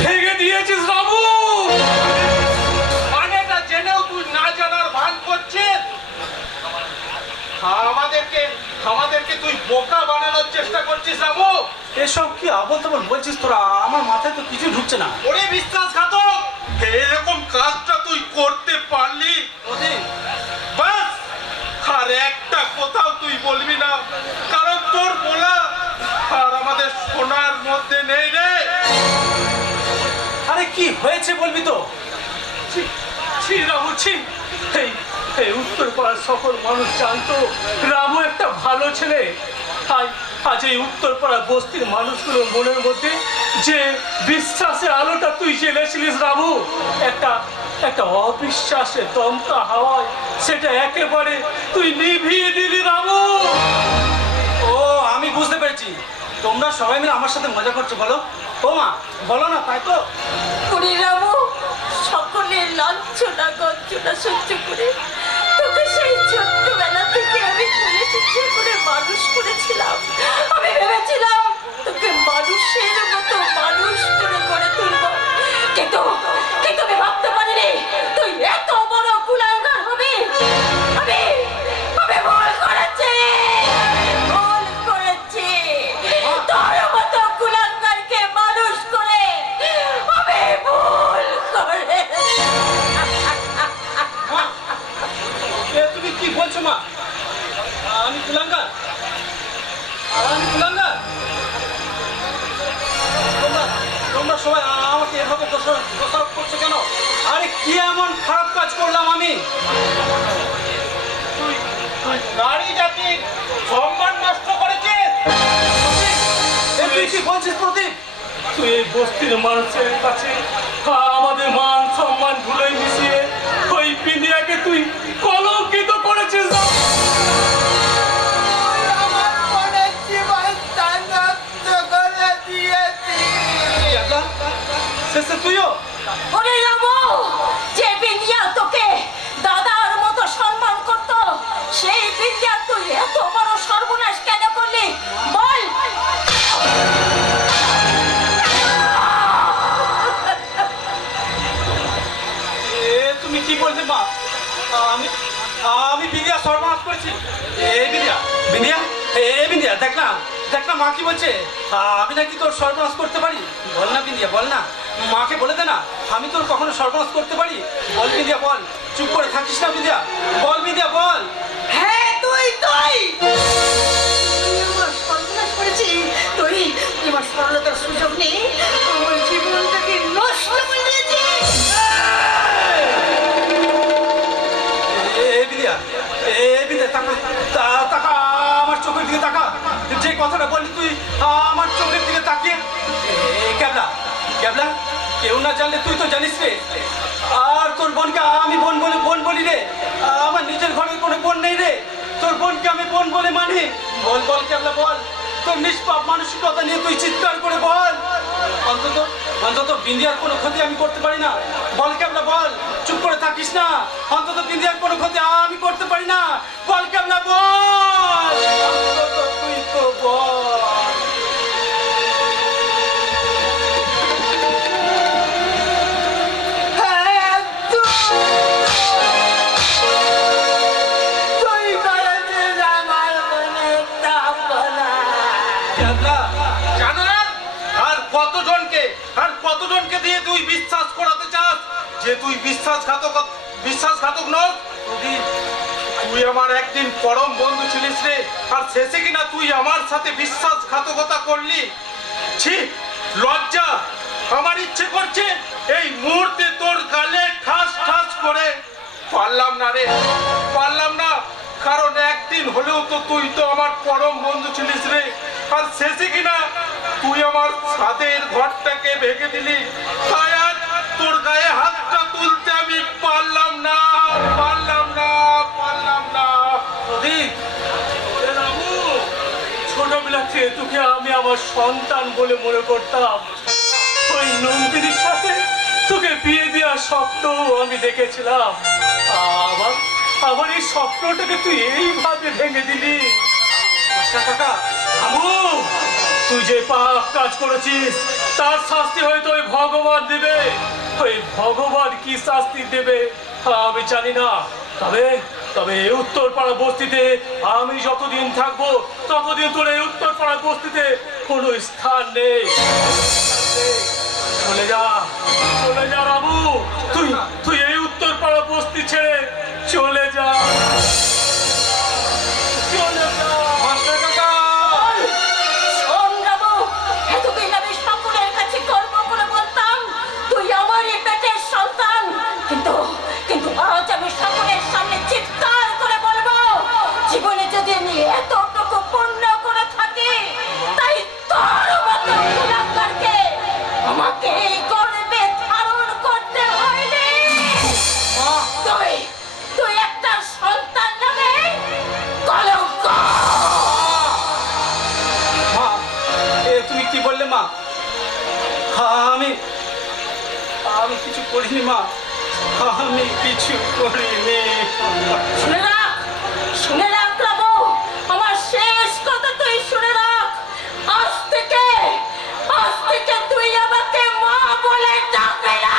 ভেঙে দিয়েছিস রামু। মানেটা জেনেও তুই না জানার ভান করছিস। আমাদেরকে তুই বোকা বানানোর চেষ্টা করছিস রামু। এসব কি আবল তাবল বলছিস তোরা? আমার মাথায় তো কিছু ঢুকছে না। ওরে বিশ্বাসঘাতক, এরকম কাজটা তুই করতে পারলি? বাস, আর একটা কোথাও তুই বলবি না, কারণ তোর বলা আর আমাদের সোনার মধ্যে নেই রে। আরে কি হয়েছে বলবি তো? ছি রামু, ছি। এই উত্তর পাড়ার সকল মানুষ জানতো রামু একটা ভালো ছেলে। আজ এই উত্তর পাড়া বস্তির মানুষগুলোর মনের মধ্যে যে বিশ্বাসের আলোটা তুই জ্বেলেছিলিস রামু, একটা অবিশ্বাসের দমকা হাওয়ায় সেটা একেবারে তুই নিভিয়ে দিলি রামু। ও, আমি বুঝতে পেরেছি, তোমরা সবাই মিলে আমার সাথে মজা করছো। বলো ও মা, বলো না, তাই তো? ওরে রামু, সকলের লাঞ্ছনা গঞ্জনা সহ্য করে তোকে সেই ছোট্টবেলা থেকে আমি কোলে পিঠে করে মানুষ করেছিলাম। আমি ভেবেছিলাম তোকে মানুষের মতো মানুষ করে গড়ে তুলব, কিন্তু আমি ভাবতে পারিনি তুই এত বড় কুলাঙ্গার হবি। আমি ভুল করেছি। আমি কুলাঙ্গার, আমি কুলাঙ্গার। তোমরা সবাই আমাকে এভাবে দোষারোপ করছো কেন? আরে কি এমন খারাপ কাজ করলাম আমি? তুই নারী জাতির সম্মান নষ্ট করেছিস। তুই কি বলছিস প্রদীপ? তুই এই বস্তির মানুষের কাছে আমাদের মান সম্মান ভুলে মিশিয়ে ওই পিন্দিয়াকে তুই কলঙ্কিত করেছিস। আমার মনের জীবনটা নষ্ট করে দিয়েছি। শেষে তুইও ওরে রামু, যে বিন্দিয়া তোকে দাদার মতো সম্মান করতো, সেই বিন্দিয়া তুই এত বড় সর্বনাশ কেন করলি বল? তুমি কি বলতে মা? আমি আমি বিন্দিয়া সর্বনাশ করেছি? এই বিন্দিয়া, বিন্দিয়া, এই বিন্দিয়া, দেখ না মা কি বলছে। আমি নাকি তোর সর্বনাশ করতে পারি? বল না বিন্দিয়া, বল না, মাকে বলে দে না আমি তোর কখনো সর্বনাশ করতে পারি? বল বিন্দিয়া, বল, চুপ করে থাকিস না বিন্দিয়া, বল বিন্দিয়া, বল। হ্যাঁ তুই আমার সর্বনাশ করেছিস। তুই আমার সরলতার সুযোগ নেই, আমার জীবনটাকে নষ্ট করে দিয়েছিস। তাকা আমার চোখের দিকে তাকা। যে কথাটা বললি তুই আমার চোখের দিকে তাকিয়ে। ক্যাবলা ক্যাবলা, কেউ না জানলে তুই তো জানিস রে। আর তোর বোনকে আমি বোন বলি রে। আমার নিজের ঘরে কোনো বোন নেই রে। তোর বোনকে আমি বোন বলে মানি। বল বল ক্যাবলা, বল, তোর নিষ্পাপ মানসিকতা নিয়ে তুই চিৎকার করে বল। অন্তত বিন্দিয়ার কোনো ক্ষতি আমি করতে পারি না। বল ক্যাবলা, বল, চুপ করে থাকিস না। অন্তত বিন্দিয়ার কোনো ক্ষতি আমি করতে পারি না। বল ক্যাবলা, বল, অন্তত তুই তো বল। হ্যাঁ, তুই করেছিস আমার মনের তাপনা। ক্যাবলা, জানোয়ার, আর কতজনকে দিয়ে তুই বিশ্বাস করাতে চাস যে তুই বিশ্বাসঘাতক নস? তুই আমার একদিন পরম বন্ধু ছিলিস রে, আর শেষে কিনা তুই আমার সাথে বিশ্বাসঘাতকতা করলি। ছি, লজ্জা। আমার ইচ্ছে করছে এই মুহূর্তে তোর গালে ঠাস ঠাস করে। পারলাম না রে, পারলাম না, কারণ একদিন হলেও তো তুই তো আমার পরম বন্ধু ছিলিস রে, আর শেষে কিনা তুই আমার ছাদের ঘরটাকে ভেঙে দিলি। তাই আজ তোর গায়ে হাতটা তুলতে আমি পারলাম না। প্রদীপ, রামু, ছোটবেলা থেকে তোকে আমি আমার সন্তান বলে মনে করতাম। ওই নন্দিনীর সাথে তোকে বিয়ে দেওয়ার স্বপ্ন আমি দেখেছিলাম। আবার এই স্বপ্নটাকে তুই এইভাবে ভেঙে দিলি। কাকা, রামু, তুই যে পাপ কাজ করেছিস তার শাস্তি হয়তো ওই ভগবান দেবে। ওই ভগবান কি শাস্তি দেবে আমি জানি না। তবে এই উত্তরপাড়া বস্তিতে আমি যতদিন থাকবো ততদিন তোর এই উত্তরপাড়া বস্তিতে কোনো স্থান নেই। চলে যা রামু, তুই এই উত্তরপাড়া বস্তি ছেড়ে চলে যা। মাস্টার কাকা, শোন রামু, এতদিন আমি সকলের কাছে গর্ব করে বলতাম তুই আমারই পেটের সন্তান, কিন্তু আজ আমি সকলের সামনে চিৎকার করে বলবো, জীবনে যদি আমি এতটুকু পুণ্য করে থাকি, তাই তোর মতো কুলাঙ্গারকে আমাকে এই গর্বে ধারণ করতে হয়নি। তুই একটা সন্তান নামে কলঙ্ক। মা, তুমি কি বললে মা? আমি কিছু করিনি মা, আমি কিছু করিনি। শুনে রাখ রামু, আমার শেষ কথা তুই শুনে রাখ। আজ থেকে তুই আমাকে মা বলে ডাকবি না।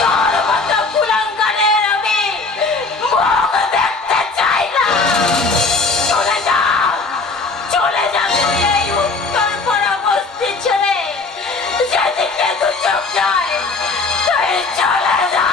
তোর মতো কুলাঙ্গারের আমি মুখ দেখতে চাই না। চলে যা তুই এই উত্তরপাড়া বস্তি ছেড়ে, যেদিকে দু চোখ যায় তুই চলে যা।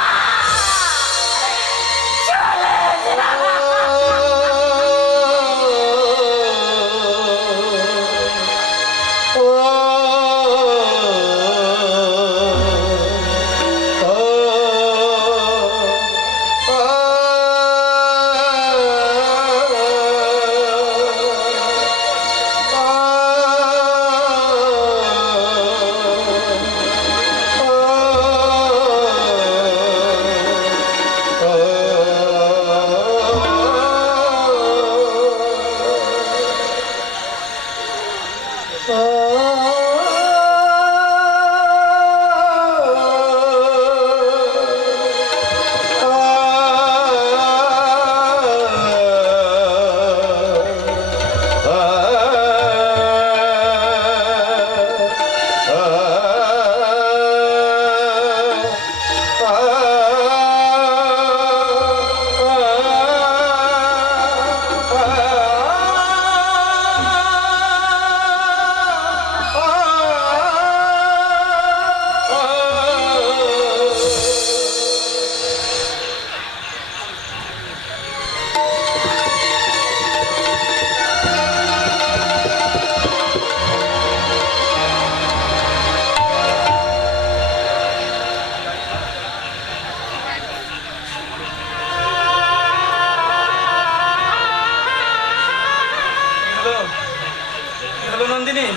নন্দিনী,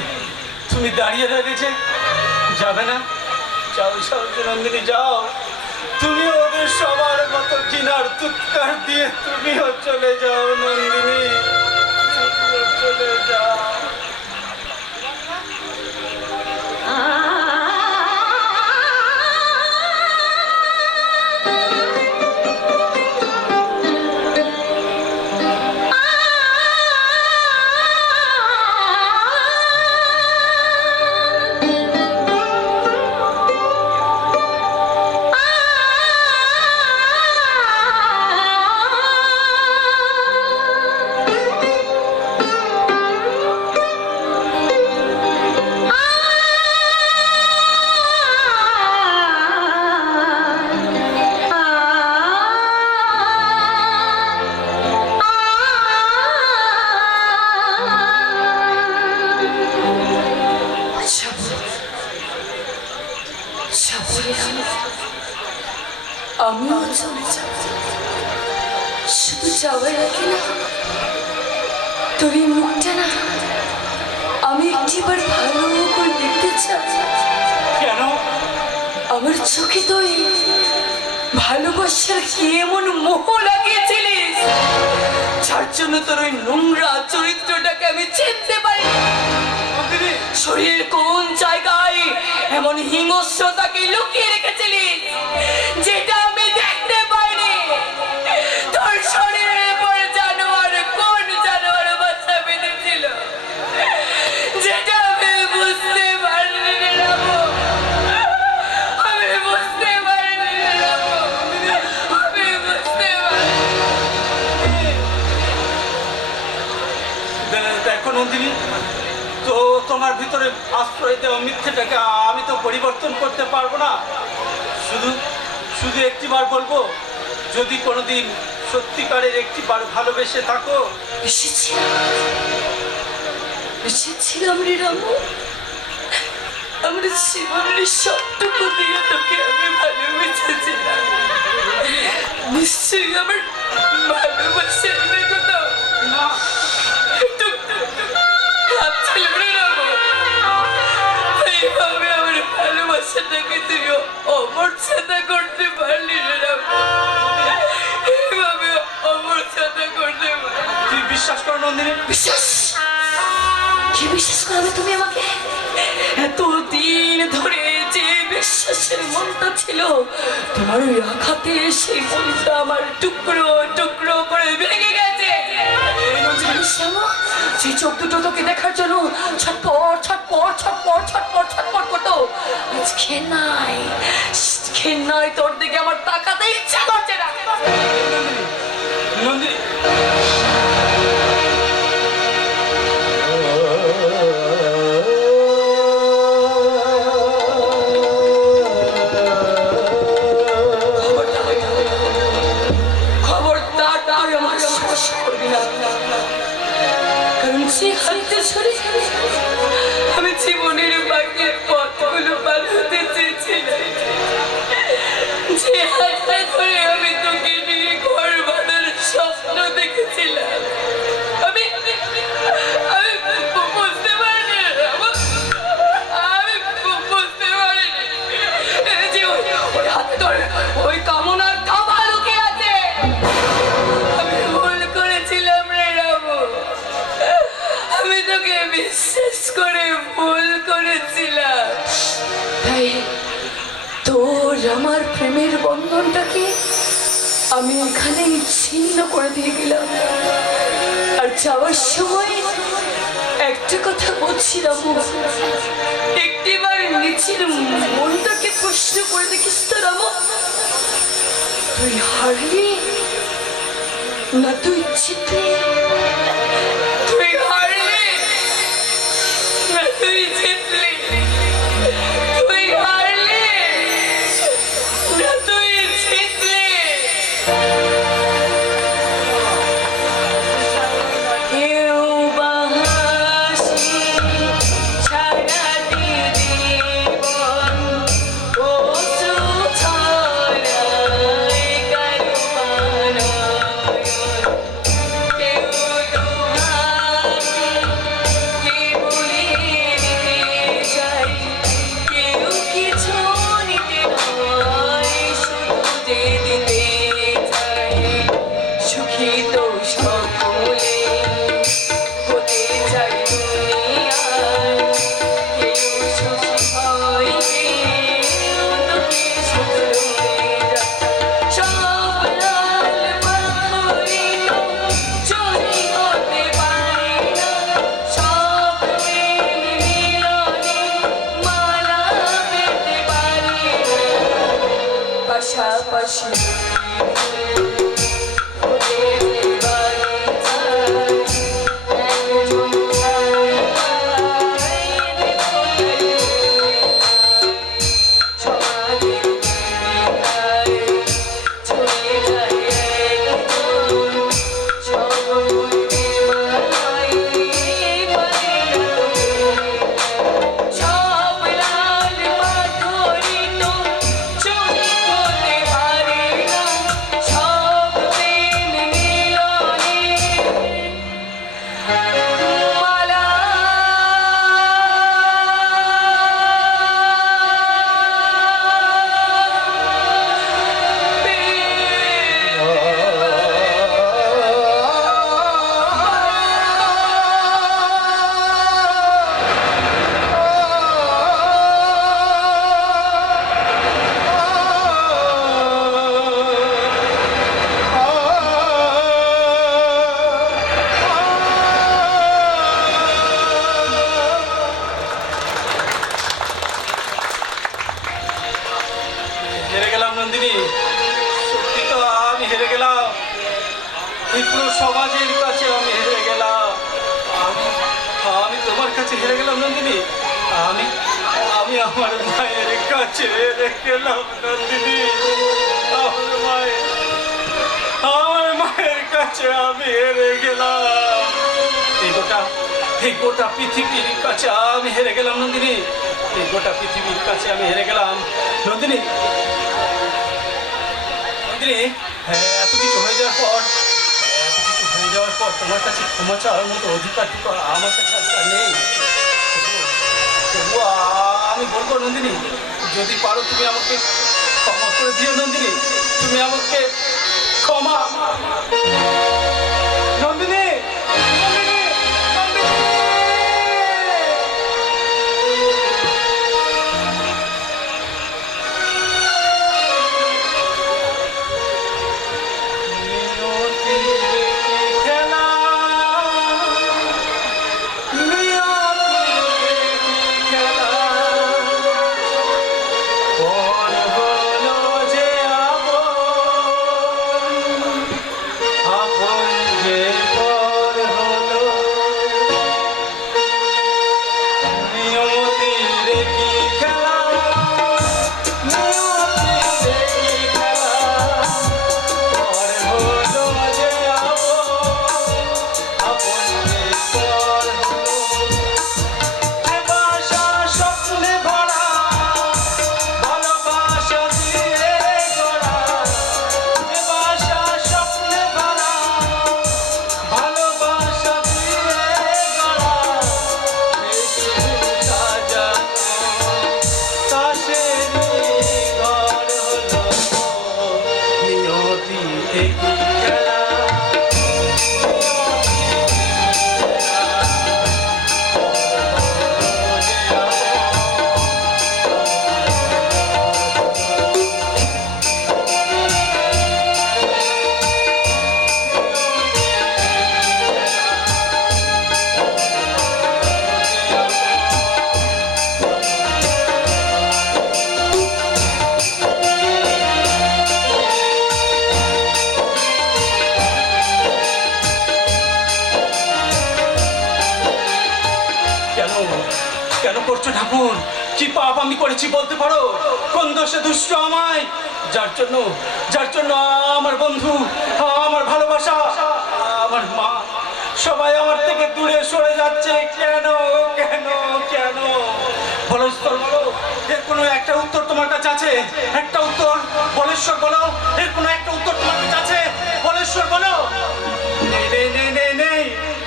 তুমি দাঁড়িয়ে রয়েছে, যাবে না? যাও যাও যে নন্দিনী, যাও। তুমিও ওদের সবার মতো কিনার তুৎকার দিয়ে তুমিও চলে যাও নন্দিনী, তুমিও চলে যাও। আমিও চলে যাব, শুধু যাওয়ার আগে না তোর এই মুখটা না আমি একটিবার ভালো করে দেখতে চাই। কেন? আমার চোখে তো এই ভালোবাসার কি এমন মোহ লাগিয়েছিলিস যার জন্য তোর ওই নোংরা চরিত্রটাকে আমি চিনতে পারি। শরীরের কোন জায়গায় এমন হিংস্রতাকে লুকিয়ে রেখেছিলিস যেটা আমি দেখতে পাইনি? তোর শরীরের পর জানোয়ার, কোন জানোয়ার বাচ্চা বেঁধেছিল যেটা আমি বুঝতে পারিনি রে রামু। আমি বুঝতে পারিনি রে রামু, আমি বুঝতে পারিনি। দেখো নন্দিনী, তো তোমার ভিতরে আশ্রয় দেওয়া মিথ্যেটাকে আমি তো পরিবর্তন করতে পারবো না। শুধু শুধু একটিবার বলবো, যদি কোনোদিন সত্যিকারের একটিবার ভালোবেসে থাকো। এসেছিলাম রে রামু, আমার জীবনের সবটুকু দিয়ে তোকে আমি ভালোবেসেছিলাম। নিশ্চয়ই আমার ভালোবাসা এনে কোথাও একটু ভাবছিলাম রে রামু, এইভাবে আমার ভালোবাসাটাকে তুই অমর্যাদা করতে পারলি রে রামু, এইভাবে অমর্যাদা করতে পারলি। তুই বিশ্বাস করো নন্দিনী? বিশ্বাস? কি বিশ্বাস করবে তুমি আমাকে? এতদিন ধরে যে বিশ্বাসের মনটা ছিল, তোমার ওই আঘাতে সেই মনটা আমার টুকরো টুকরো করে ভেঙে গেছে। জানিস শ্যামা, সেই চোখ দুটো তোকে দেখার জন্য ছটপট ছটপট ছটপট ছটপট ছটপট করতো। আজকে নাই তোর দিকে আমার তাকাতে ইচ্ছা করছে না। নন্দিনী, আমি জীবনের বাকি পথগুলো পার হতে চেয়েছিলাম, যে হাতটা ধরে আমি তোকে নিয়ে ঘর বাঁধার স্বপ্ন দেখেছিলাম। আমি বুঝতে পারিনি, আমি বুঝতে পারিনি যে ওই হাতে ধরে ওই কামনার কাবা লুকিয়ে আছে। আমি ভুল করেছিলাম রে রামু, আমি তোকে বিশ্বাস করে ভুল করেছিলাম। তাই তোর আমার প্রেমের বন্ধনটাকে আমি এখানেই ছিন্ন করে দিয়ে গেলাম। আর যাওয়ার সময় একটা কথা বলছিলাম, একটিবার নিজের মনটাকে প্রশ্ন করে দেখিস তো রামু, তুই হারলি না তুই জিতলি? তুই হারলি না তুই জিতলি? তুই হারলি না তুই জিতলি? কেউ বা হাসি সারাটি জীবন অশ্রু ছড়ায় কারো বানয়ন। কেউ ভালোবাসি ওদের বাড়ি যায়, একজন যায়, সমাজের বিদায়, চলে যায় একজন, সকলকে মানায়, পারে না তুমি। সব লাল পাথরই তো চোখে হতে পারে না, সব প্রেম মিলনে মালা। হেরে গেলাম নন্দিনী, সত্যি তো আমি হেরে গেলাম। এই পুরো সমাজের কাছে আমি হেরে গেলাম। আমি তোমার কাছে হেরে গেলাম নন্দিনী। আমি আমি আমার মায়ের কাছে হেরে গেলাম নন্দিনী। আমার মায়ের কাছে আমি হেরে গেলাম। এই গোটা পৃথিবীর কাছে আমি হেরে গেলাম নন্দিনী। এই গোটা পৃথিবীর কাছে আমি হেরে গেলাম নন্দিনী। নন্দিনী, এত কিছু হয়ে যাওয়ার পর তোমার কাছে ক্ষমা চাওয়ার মতো অধিকারটুকু আমার কাছে আর নেই। তবুও আমি বলবো নন্দিনী, যদি পারো তুমি আমাকে ক্ষমা করে দিও নন্দিনী। তুমি আমাকে ক্ষমা নন্দিনী, নন্দিনী, নন্দিনী। কেন করছো ঠাকুর? কি পাপ আমি করেছি বলতে পারো? কোন দোষে দুষ্ট আমায়? যার জন্য আমার বন্ধু, আমার ভালোবাসা, আমার মা সবাই আমার থেকে দূরে সরে যাচ্ছে। কেন কেন কেন? বলো ঈশ্বর, বলো এর কোনো একটা উত্তর তোমার কাছে আছে? একটা উত্তর বলেশ্বর, বলো এর কোনো একটা উত্তর তোমার কাছে আছে? বলেশ্বর বলো। নেই নেই নেই নেই নেই,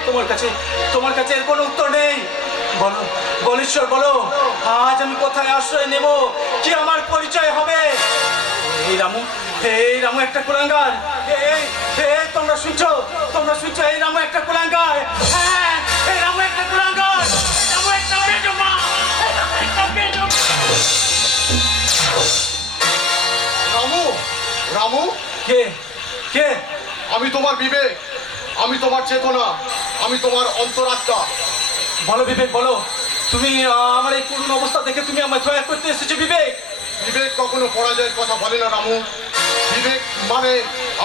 তোমার কাছে এর কোনো উত্তর নেই। বলো বলেশ্বর, বলো আজ আমি কোথায় আশ্রয় নেব? কি আমার পরিচয় হবে? এই রামু একটা কুলাঙ্গার। তোমরা শুনছো? এই রামু একটা কুলাঙ্গার। হ্যাঁ, এই রামু একটা কুলাঙ্গার। রামু একটা বেজমা। রামু, রামু, কে কে? আমি তোমার বিবেক, আমি তোমার চেতনা, আমি তোমার অন্তরাত্মা। বলো বিবেক, বলো তুমি আমার এই করুণ অবস্থা দেখে তুমি আমায় দয়া করতে এসেছো বিবেক? বিবেক কখনো পরাজয়ের কথা বলে না রামু। বিবেক মানে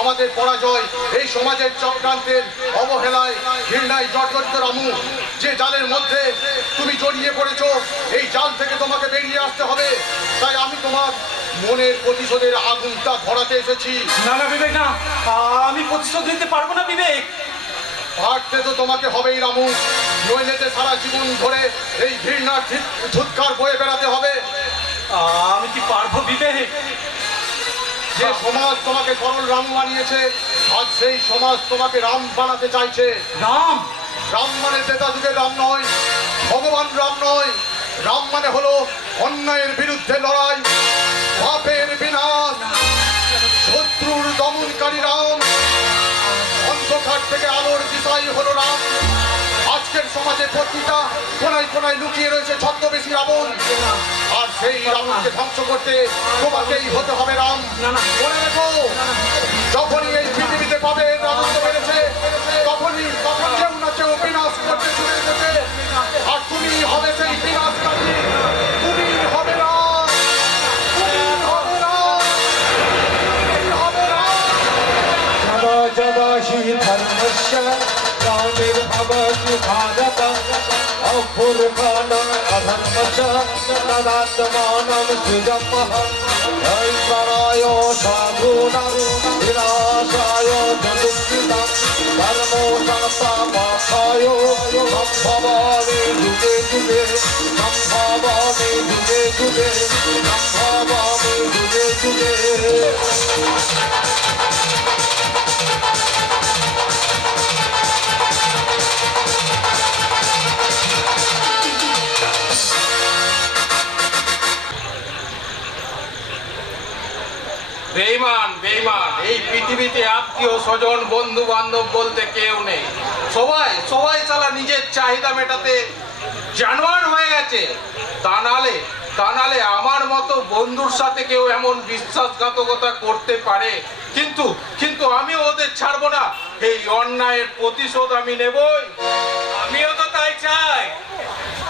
আমাদের পরাজয়। এই সমাজের চক্রান্তের অবহেলায় ঘৃণায় জর্জরিত রামু, যে জালের মধ্যে তুমি জড়িয়ে পড়েছো, এই জাল থেকে তোমাকে বেরিয়ে আসতে হবে। তাই আমি তোমার মনের প্রতিশোধের আগুনটা ধরাতে এসেছি। না না বিবেক না, আমি প্রতিশোধ নিতে পারবো না বিবেক। পারতে তো তোমাকে হবেই রামু, নইলে যে সারা জীবন ধরে এই ঘৃণার ধুৎকার বয়ে বেড়াতে হবে। আমি কি পারবো বিবেক? যে সমাজ তোমাকে সরল রাম বানিয়েছে, আজ সেই সমাজ তোমাকে রাম বানাতে চাইছে। রাম? রাম মানে ত্রেতা যুগের রাম নয়, ভগবান রাম নয়। রাম মানে হলো অন্যায়ের বিরুদ্ধে লড়াই, পাপের বিনাশ, শত্রুর দমনকারী রাম। অন্ধকার থেকে আলোর দিশাই হলো রাম। আজকের সমাজে প্রতিটা কোনায় কোনায় লুকিয়ে রয়েছে ছদ্মবেশী রাবণ, আর সেই রাবণকে ধ্বংস করতে তোমাকেই হতে হবে রাম। মনে রেখো, যখনই এই পৃথিবীতে পাবে রাজত্ব বেড়েছে, তখনই কেউ না কেউ বিনাশ করতে শুরু এসেছে, আর তুমি হবে সেই বিনাশকারী। তুমি হবে রাম, তুমি হবে রাম, তুমি হবে রাম। जदा जदा हि धर्मस्य ग्लानिर्भवति भारत अभ्युत्थानम् अधर्मस्य तदात्मानं सृजमः ऐश्वर्याय साधूनां विनाशाय च दुःखितां धर्मो संस्थापकाय सम्भवामि युगे युगे सम्भवामि युगे युगे सम्भवामि युगे युगे। বেঈমান বেঈমান, এই পৃথিবীতে আত্মীয় স্বজন বন্ধু বান্ধব বলতে কেউ নেই। সবাই চালা নিজের চাহিদা মেটাতে জানোয়ার হয়ে গেছে। তা নালে আমার মতো বন্ধুর সাথে কেউ এমন বিশ্বাসঘাতকতা করতে পারে? কিন্তু আমি ওদের ছাড়বো না। এই অন্যায়ের প্রতিশোধ আমি নেবই। আমিও তো তাই চাই,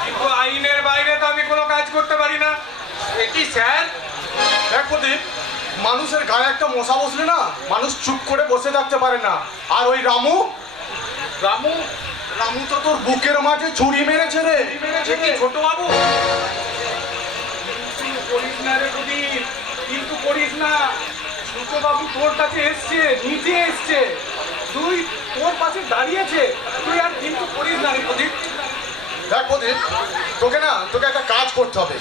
কিন্তু আইনের বাইরে তো আমি কোনো কাজ করতে পারি না। কি স্যার? দেখো দীপ, মানুষের গায়ে একটা মশা বসলে না, মানুষ চুপ করে বসে থাকতে পারে না। আর ওই রামু তো তোর বুকের মাঝে ছুরি মেরেছে রে। ছোট বাবু, করিস না রে প্রদীপ, কিন্তু করিস না। ছোট বাবু তোর কাছে এসছে, নিজে এসছে, তুই তোর পাশে দাঁড়িয়েছে, তুই আর কিন্তু করিস না রে প্রদীপ। দেখ প্রদীপ, তোকে একটা কাজ করতে হবে।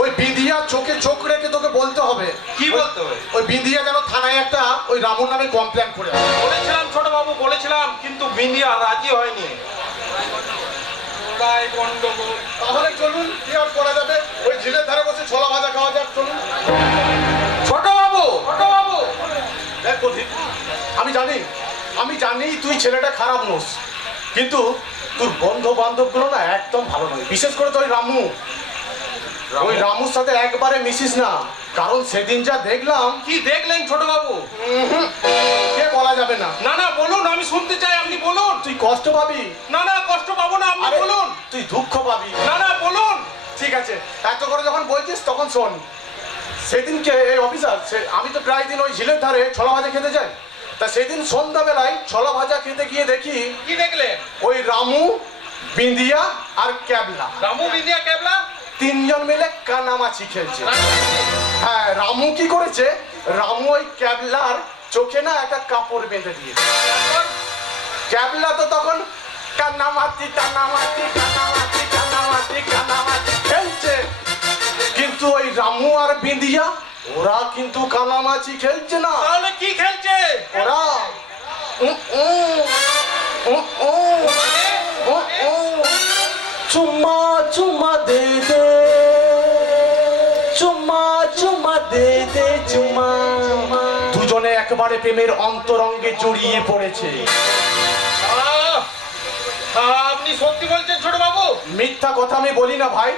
ওই বিন্দিয়া চোখে চোখ রেখে তোকে বলতে হবে। কি বলতে হবে? ওই বিন্দিয়া যেন থানায় একটা ওই রামুর নামে কমপ্লেন করে আসে। বলেছিলাম ছোট বাবু, বলেছিলাম, কিন্তু বিন্দিয়া রাজি হয়নি। ওরাই গন্ডগোল। তাহলে চলুন, কি আর করা যাবে, ওই ঝিলের ধারে বসে ছোলা ভাজা খাওয়া যাক, চলুন। ছোট বাবু দেখ প্রদীপ, আমি জানি তুই ছেলেটা খারাপ নোস, কিন্তু তোর বন্ধু বান্ধবগুলো না একদম ভালো নয়। বিশেষ করে তো ওই রামুর সাথে একবারে মিশিস না, কারণ সেদিন যা দেখলাম। কি দেখলেন ছোট বাবু? কে বলা যাবে না। না বলুন, আমি শুনতে চাই, আপনি বলুন। তুই কষ্ট পাবি। না কষ্ট পাবো না, আপনি আরে, বলুন। তুই দুঃখ পাবি। না বলুন। ঠিক আছে, এত করে যখন বলছিস তখন শোন। সেদিনকে এই অফিসার, আমি তো প্রায় দিন ওই ঝিলের ধারে ছোলা ভাজা খেতে যাই। তা সেদিন সন্ধ্যাবেলায় ছোলা ভাজা খেতে গিয়ে দেখি কি দেখলেন? ওই রামু, বিন্দিয়া আর ক্যাবলা, রামু, বিন্দিয়া, ক্যাবলা তিনজন মিলে কানামাছি খেলছে। হ্যাঁ, রামু কি করেছে, রামু ওই ক্যাবলার চোখে না একটা কাপড় বেঁধে দিয়েছে। ক্যাবলা তো তখন কানামাছি খেলছে, কিন্তু ওই রামু আর বিন্দিয়া ওরা কিন্তু কানামাছি খেলছে না। তাহলে কি খেলছে ওরা চুম্মা চুম্মা দে দে, চুম্মা চুম্মা দে দে, চুম্মা। দুজনে একবারে প্রেমের অন্তরঙ্গে জড়িয়ে পড়েছে। আপনি সত্যি বলছেন ছোট বাবু? মিথ্যা কথা আমি বলি না ভাই,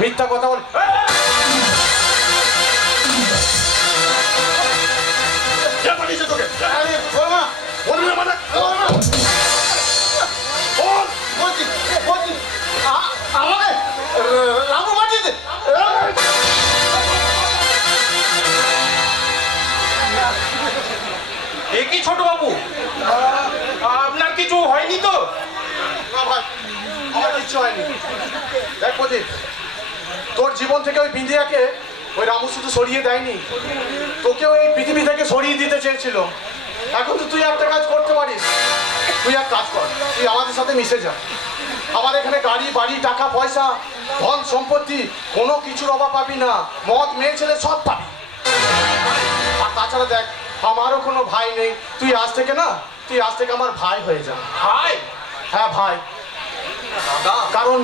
মিথ্যা কথা বলি। কিছু হয়নি। দেখ প্রদীপ, তোর জীবন থেকে ওই বিন্দিয়াকে ওই রামু শুধু সরিয়ে দেয়নি, তোকেও এই পৃথিবী থেকে সরিয়ে দিতে চেয়েছিল। এখন তো তুই একটা কাজ করতে পারিস। তুই এক কাজ কর, তুই আমাদের সাথে মিশে যা। আমার এখানে গাড়ি বাড়ি টাকা পয়সা ধন সম্পত্তি কোনো কিছুর অভাব পাবি না, মদ মেয়ে ছেলে সব পাবি। আর তাছাড়া দেখ, আমারও কোনো ভাই নেই। তুই আজ থেকে আমার ভাই হয়ে যা। ভাই? হ্যাঁ ভাই, দাদা, কারণ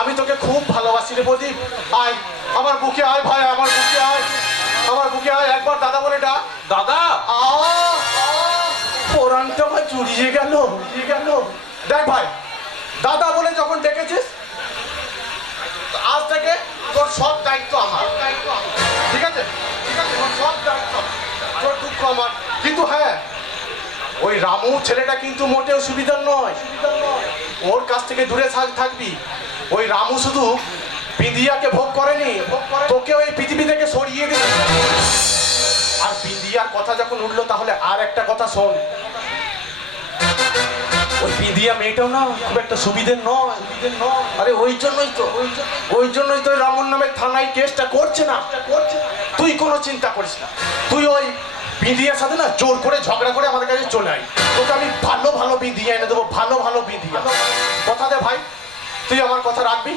আমি তোকে খুব ভালোবাসি রে প্রদীপ। আয় আমার বুকে আয় ভাই, আমার বুকে আয়, আমার বুকে আয়, একবার দাদা বলে ডাক। দাদা, পোড়ানটা আমার জুড়িয়ে গেল। দেখ ভাই, দাদা বলে যখন ডেকেছিস, আজ থেকে তোর সব দায়িত্ব আমার। ঠিক আছে, তোর সব দায়িত্ব, তোর দুঃখ আমার। কিন্তু হ্যাঁ, ওই রামু ছেলেটা কিন্তু মোটেও সুবিধার নয়। ওর কাছ থেকে দূরে থাকবি। ওই রামু শুধু বিন্দিয়াকে ভোগ করেনি, তোকে ওই পৃথিবী থেকে সরিয়ে দিবে। আর বিন্দিয়ার কথা যখন উঠলো, তাহলে আর একটা কথা শোন। ওই বিন্দিয়া মেয়েটাও না খুব একটা সুবিধের নয়। আরে ওই জন্যই তো রামুর নামে থানায় কেসটা করছে না। তুই কোনো চিন্তা করিস না। তুই ওই বিন্দিয়ার সাথে না জোর করে ঝগড়া করে আমাদের কাছে চলে আয়। তোকে আমি ভালো ভালো বিন্দিয়া এনে দেবো, ভালো বিন্দিয়া। কথা দে ভাই, তুই আমার কথা রাখবি?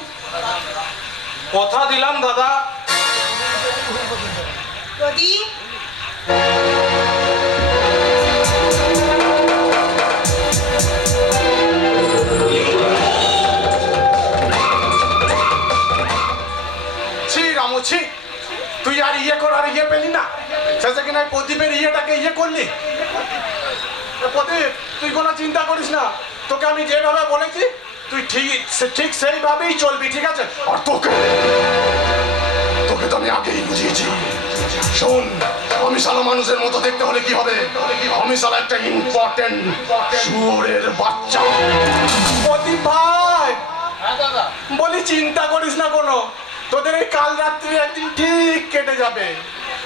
কথা দিলাম দাদা। প্রদীপ, ছি রামু ছি, তুই আর ইয়ে পেলি না, শেষে কিনা প্রদীপের ইয়েটাকে করলি। প্রদীপ, তুই কোনো চিন্তা করিস না। তোকে আমি যেভাবে বলেছি তুই ঠিক সেইভাবেই চলবি, ঠিক আছে? আর তোকে তো আমি আগেই বুঝিয়েছি। শোন, আমি সালা মানুষের মতো দেখতে হলে কি হবে? আমি সালা একটা ইম্পর্টেন্ট শুয়োরের বাচ্চা। প্রদীপ ভাই, বলি চিন্তা করিস না কোনো। তোদের এই কাল রাত্রি একদিন ঠিক কেটে যাবে।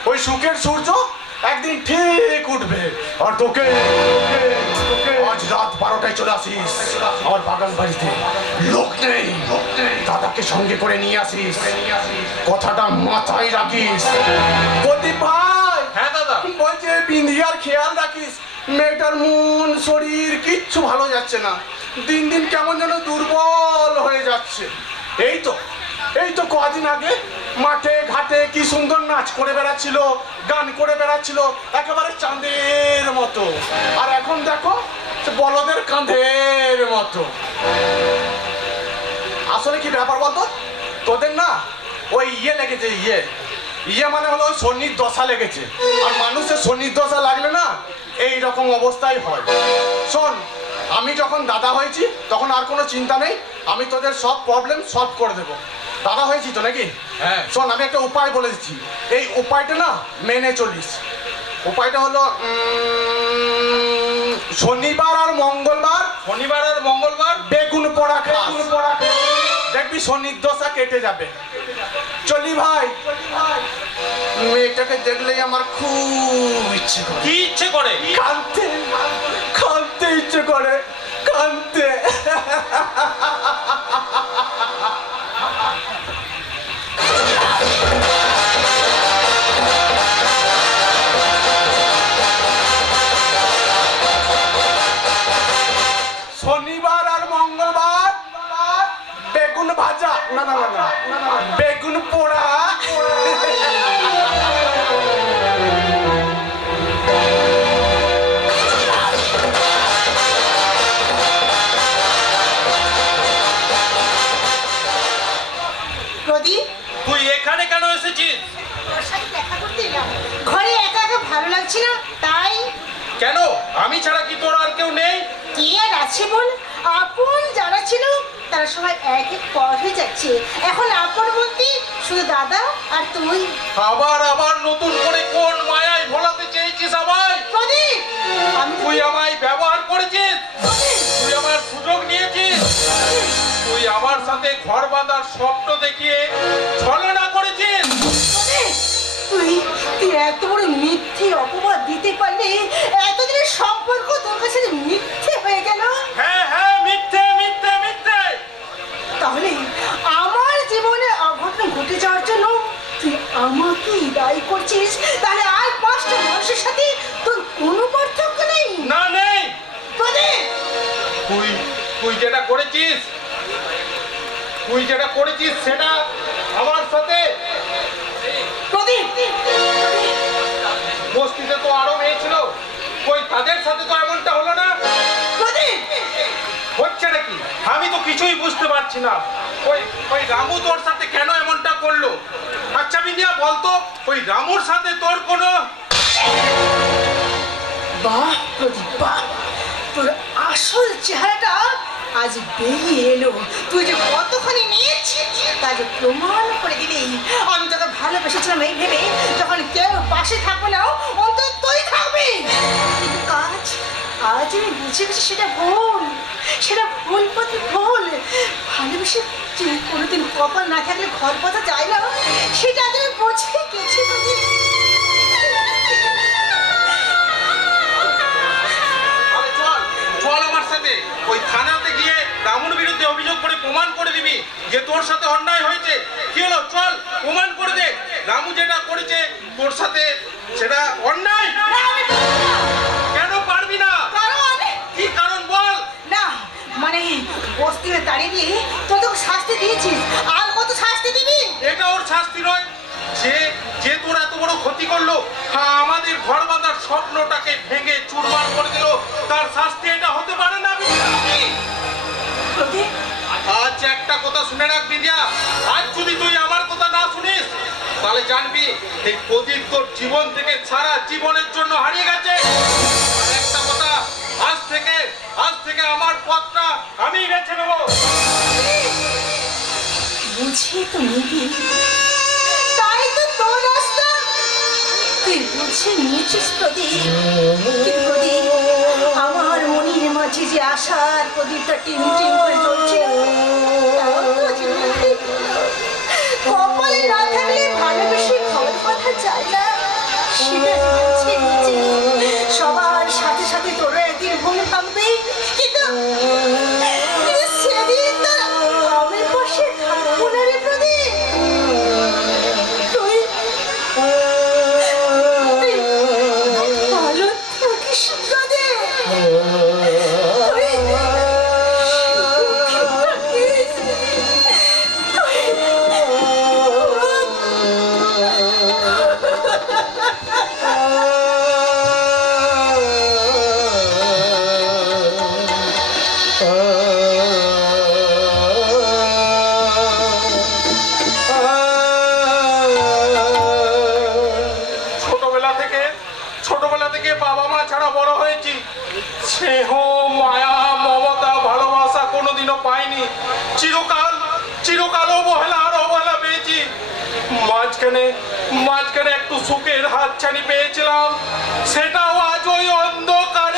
ওই সুখের সূর্য একদিন ঠিক উঠবে। আর তোকে আজ রাত 12টায় চলে আসিস আমার বাগান বাড়িতে। লোক নেই, দাদাকে সঙ্গে করে নিয়ে আসিস। কথাটা মাথায় রাখিস। প্রদীপ ভাই, হ্যাঁ দাদা, বলছে বিন্দিয়ার খেয়াল রাখিস। মেয়েটার মন শরীর কিচ্ছু ভালো যাচ্ছে না, দিন দিন কেমন যেন দুর্বল হয়ে যাচ্ছে। এই তো কদিন আগে মাঠে ঘাটে কি সুন্দর নাচ করে বেড়াচ্ছিল, গান করে বেড়াচ্ছিল, একেবারে চাঁদের মতো। আর এখন দেখো বলদের কাঁধের মতো। আসলে কি ব্যাপার বলতো, তোদের না ওই লেগেছে, মানে হলো ওই শনির দশা লেগেছে। আর মানুষের শনির দশা লাগলে না এই রকম অবস্থাই হয়। শোন, আমি যখন দাদা হয়েছি তখন আর কোনো চিন্তা নেই, আমি তোদের সব প্রবলেম সলভ করে দেবো। দাদা হয়েছি তো নাকি? হ্যাঁ। শোন, আমি একটা উপায় বলে দিচ্ছি, এই উপায়টা না মেনে চলিস। উপায়টা হলো শনিবার আর মঙ্গলবার বেগুন পোড়া খাস। দেখবি শনির দশা কেটে যাবে। চলি ভাই, মেয়েটাকে দেখলেই আমার খুব ইচ্ছে করে। কি ইচ্ছে করে? কাঁদতে ইচ্ছে করে, কাঁদতে। শনিবার আর মঙ্গলবার বেগুন ভাজা, না বেগুন পোড়া। প্রদীপ, তুই এখানে কেন এসেছিস? তোর সাথে দেখা করতে এলাম। ঘরে একা একা ভালো লাগছে না, তাই। কেন? আমি ছাড়া কি তোর আর কেউ নেই? কে আর আছে বল? আপন যারা ছিল তারা সবাই এক পর হয়ে যাচ্ছে। এখন আপন বলতে শুধু দাদা আর তুই। আবার নতুন করে কোন মায়ায় ভোলাতে চেয়েছিস আমায়? প্রদীপ, তুই আমায় ব্যবহার করেছিস, তুই আমার সুযোগ নিয়েছিস, তুই আমার সাথে ঘর বাঁধার স্বপ্ন দেখিয়ে ছলনা করেছিস। তুই এত বড় মিথ্যে অপবাদ দিতে পারলে এতদিনের সম্পর্ক তোর কাছে মিথ্যে হয়ে গেল। হ্যাঁ, মিথ্যে। যেটা করেছিস সেটা আমার সাথে প্রদীপ, বস্তিতে তো আরো মেয়ে ছিল, ওই তাদের সাথে তো এমনটা হলো না। প্রদীপ, হচ্ছে নাকি আমি তো কিছুই বুঝতে পারছি না। ওই রামু তোর সাথে কেন এমনটা করলো? আচ্ছা বিনিয়া বলতো, ওই রামুর সাথে তোর কোনো বাহ প্রদীপ বাহ, তোর আসল চেহারাটা আজ বেরিয়ে এলো। তুই যে কতখানি নিয়েছিস তা যে প্রমাণ করে দিলি। আমি তোকে ভালোবেসেছিলাম এই ভেবে, যখন কেউ পাশে থাকবে না অন্তত তুই থাকবি। কিন্তু আজ আমি বুঝে গেছি সেটা ভুল পথে ভুল। ভালোবেসে যে কোনোদিন কপাল না থাকলে ঘর কথা যায় না, সেটা আজ আমি বুঝে গেছি। চল আমার সাথে ওই থানাতে গিয়ে রামুর বিরুদ্ধে অভিযোগ করে প্রমাণ করে দিবি যে তোর সাথে অন্যায় হয়েছে। কি হলো, চল প্রমাণ করে দে রামু যেটা করেছে তোর সাথে সেটা অন্যায়। কেন পারবি না? কি কারণ বল না মানে বস্তিতে দাঁড়িয়ে দিয়ে তোর তো শাস্তি দিয়েছিস, আর কত শাস্তি দিবি? এটা ওর শাস্তি নয়, যে তোর এত বড় ক্ষতি করলো, হ্যাঁ আমাদের ঘর বাঁধার স্বপ্নটাকে ভেঙে চুরমার করে দিল, তার শাস্তি এটা হতে পারে না। প্রদীপ, আজ একটা কথা শুনে রাখ বিদ্যা, আজ যদি তুই আমার কথা না শুনিস তাহলে জানবি এই প্রদীপ তোর জীবন থেকে সারা জীবনের জন্য হারিয়ে গেছে। আর একটা কথা, আজ থেকে আমার পথটা আমি বেছে নেবো। বুঝিয়ে তো নিবি, তাই তো তোর রাস্তা তুই বুঝে নিয়েছিস প্রদীপ। কিন্তু প্রদীপ, আমার মনের মাঝে যে আশার প্রদীপটা টিম করে জ্বলছিল, তাও তো জ্বলছে। কপালে না থাকলে ভালোবেসে খবর কথা যায় না, সেটা জানছে নিজে। সবার সাথে সাথে তোরা একদিন ভুল ভাববে, কিন্তু সেদিন তো আমি পাশে থাকবো না রে প্রদীপ। তুই ভালো থাকিস প্রদীপ, তুই ছোটবেলা থেকে বাবা মা ছাড়া বড় হয়েছি, স্নেহ মায়া মমতা ভালোবাসা কোনোদিনও পাইনি। চিরকাল অবহেলা আর অবহেলা পেয়েছি। মাঝখানে একটু সুখের হাতছানি পেয়েছিলাম, সেটাও আজ ওই অন্ধকার